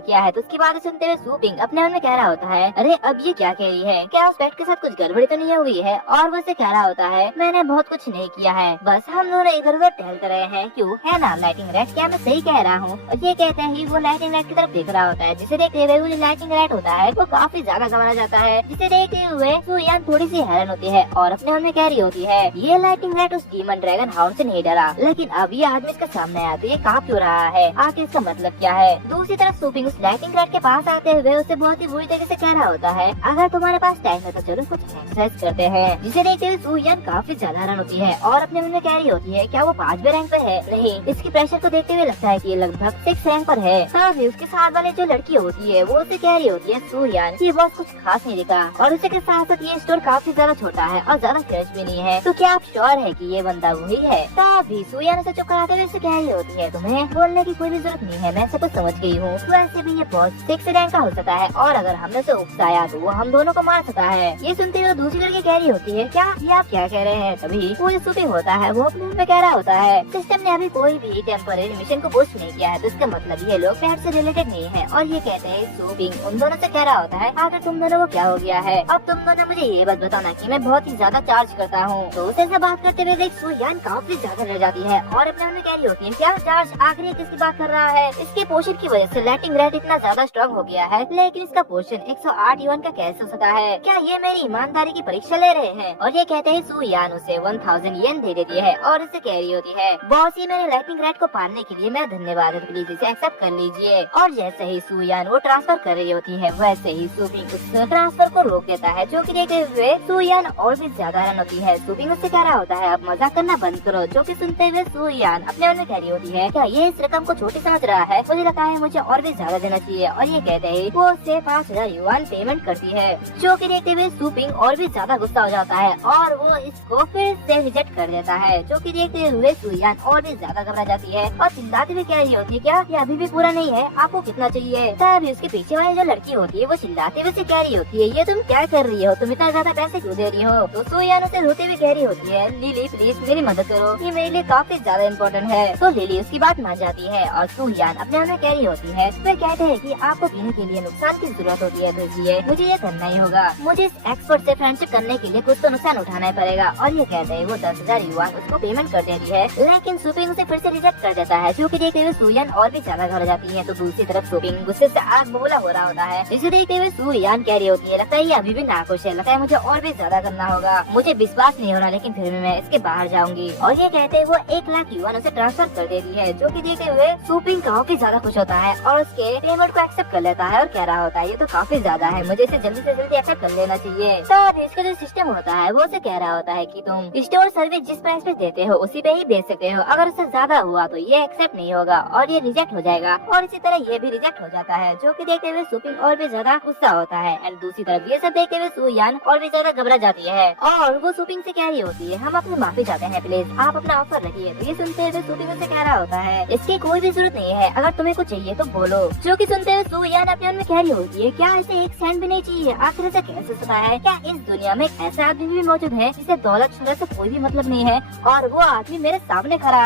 किया है। तो उसकी बात सुनते हुए सूपिंग अपने मन में कह रहा होता है अरे अब ये क्या कह रही है, क्या उस पेट के साथ कुछ गड़बड़ी तो नहीं हुई है। और वो उसे कह रहा होता है मैंने बहुत कुछ नहीं किया है, बस हम दोनों इधर उधर टहलते रहे हैं, क्यों है ना लाइटिंग रैट, क्या मैं सही कह रहा हूँ। और ये कहते ही वो लाइटिंग रैट की तरफ देख रहा होता है, जिसे देखते हुए वो जो लाइटिंग रैट होता है वो काफी ज्यादा घबरा जाता है, जिसे देखते हुए सुयान थोड़ी सी हैरान होती है और अपने मन में कह रही होती है ये लाइटिंग रैट उस डीमन ड्रैगन हाउंड से नहीं डरा, लेकिन अब ये आदमी इसके सामने आया तो ये कांप क्यों रहा है, आखिर इसका मतलब क्या है। दूसरी तरफ सूपिंग उस लाइटिंग रैट के पास आते हुए उसे बहुत ही बुरी तरीके से कह रहा होता है अगर तुम्हारे पास टाइम है तो चलो कुछ एक्सरसाइज करते हैं, जिसे देखते हुए सुयान काफी ज्यादा हैरान होती है और अपने मन में कह रही होती है क्या वो 5वें रैंक पे है, नहीं इसकी प्रेशर को देखते हुए लगता है कि ये लगभग 6 रैंक पर है। तभी उसके साथ वाले जो लड़की होती है वो उसे कह रही होती है सुयान ये बहुत कुछ खास नहीं दिखा, और उसे के साथ साथ ये स्टोर काफी ज्यादा छोटा है और ज्यादा फ्रेश भी नहीं है, तो क्या आप श्योर है कि ये बंदा वही है। तभी सुयान उसे चुप कराते हुए कह रही होती है तुम्हें बोलने की कोई भी जरूरत नहीं है, मैं सब कुछ समझ गई हूँ, वैसे भी ये बहुत 6 रैंक का हो सकता है, और अगर हमने उसे उकसाया तो वो हम दोनों को मार सकता है। ये सुनते हुए दूसरी लड़की कह रही होती है क्या ये आप क्या कह रहे हैं। तभी वो जो सूपिंग होता है वो अपने मन में कह रहा होता है सिस्टम ने अभी कोई भी टेम्पररी मिशन को पोस्ट नहीं किया है, तो इसका मतलब ये लोग पेट से रिलेटेड नहीं है। और ये कहते हैं सूपिंग उन दोनों से कह रहा होता है आखिर तुम दोनों को क्या हो गया है, अब तुम दोनों मुझे ये बात बताना कि मैं बहुत ही ज्यादा चार्ज करता हूँ। तो उसे बात करते हुए देख सुयान काफी ज्यादा डर जाती है और अपने मन में कह रही होती है क्या चार्ज, आखिर किसकी बात कर रहा है। इसके पोषण की वजह से लैटिंग रेट इतना ज्यादा स्ट्रॉन्ग हो गया है, लेकिन इसका पोषण 108 युआन का कैसे हो सकता है? क्या ये मेरी ईमानदारी की परीक्षा ले रहे हैं? और ये कहते हैं सू यान उसे 1000 येन दे देती है और इसे कह रही होती है, बॉस ये मेरे लैटिंग रेट को पाने के लिए मेरा धन्यवाद है, प्लीज इसे एक्सेप्ट कर लीजिए। और जैसे ही सू यान वो ट्रांसफर कर रही होती है, वैसे ही सूपिंग उस ट्रांसफर को रोक देता है, जो कि देखते हुए सू यान और भी ज्यादा हैरान होती है। सूपिंग उससे कह रहा होता है, अब मजाक करना बंद करो, जो कि सुनते हुए सू यान अपने मन में कह रही होती है, क्या ये इस रकम को छोटी समझ रहा है? मुझे लगता है मुझे और भी ज्यादा देना चाहिए। और ये कहते ही वो उससे 5000 युआन पेमेंट करती है, जो कि देखते हुए सूपिंग और भी ज्यादा गुस्सा हो जाता है और वो इसको फिर से रिजेक्ट कर देता है, जो कि देखते हुए सू यान और भी ज्यादा घबरा जाती है और चिल्लाती हुई कह रही होती है, क्या ये अभी भी पूरा नहीं है? आपको कितना चाहिए? तभी उसके पीछे वाली जो लड़की होती है वो चिल्लाते हुए से कह रही होती है, ये तुम क्या कर रही हो? तुम इतना ज्यादा पैसे क्यों दे रही हो? तो सू यान उसे रोते हुए कह रही होती है, लिली प्लीज मेरी मदद करो, ये मेरे लिए काफी ज्यादा इम्पोर्टेंट है। तो लिली उसकी बात मान जाती है और सू यान अपने मन में कह रही होती है, वे कहते हैं कि आपको पीने के लिए नुकसान की जरूरत होती है, तो इसलिए मुझे ये करना ही होगा। मुझे इस एक्सपर्ट से फ्रेंडशिप करने के लिए कुछ तो नुकसान उठाना ही पड़ेगा। और ये कहते हैं वो 10,000 युआन उसको पेमेंट कर देती है, लेकिन सूपिंग उसे फिर से रिजेक्ट कर देता है, जो कि देखते हुए सू यान और भी ज्यादा घबरा जाती है। तो दूसरी तरफ सूपिंग गुस्से से आग बबूला हो रहा होता है, इसे देखते हुए सू यान कह रही होती है, लगता है ये अभी भी नाखुश है, लगता है मुझे और भी ज्यादा करना होगा, मुझे विश्वास नहीं हो रहा, लेकिन फिर भी मैं इसके बाहर जाऊंगी। और ये कहते हैं वो 1 लाख युआन उसे ट्रांसफर कर देती है, जो कि देखते हुए सूपिंग काफी ज्यादा खुश होता है और उसके पेमेंट को एक्सेप्ट कर लेता है और कह रहा होता है, ये तो काफी ज्यादा है, मुझे इसे जल्दी से जल्दी एक्सेप्ट कर लेना चाहिए। तो इसका जो सिस्टम होता है वो उसे कह रहा होता है कि तुम स्टोर सर्विस जिस प्राइस पे देते हो उसी पे ही बेच सकते हो, अगर उससे ज्यादा हुआ तो ये एक्सेप्ट नहीं होगा और ये रिजेक्ट हो जाएगा। और इसी तरह ये भी रिजेक्ट हो जाता है, जो कि देखते हुए सूपिंग और भी ज्यादा गुस्सा होता है। एंड दूसरी तरफ ये सब देखते हुए सू यान और भी ज्यादा घबरा जाती है और वो सूपिंग से कह रही होती है, हम अपनी माफी चाहते हैं, प्लीज आप अपना ऑफर रखिए। तो ये सुनते हुए सूपिंग उसे कह रहा होता है, इसकी कोई भी जरूरत नहीं है, अगर तुम्हें कुछ चाहिए तो बोलो। जो कि सुनते हुए सू यान अपने मन में कह रही होती है, क्या इसे 1 सेंट भी नहीं चाहिए? आखिर ऐसा कैसे सकता है? क्या इस दुनिया में एक ऐसा आदमी भी मौजूद है जिसे दौलत शोहरत से कोई भी मतलब नहीं है और वो आदमी मेरे सामने खड़ा है?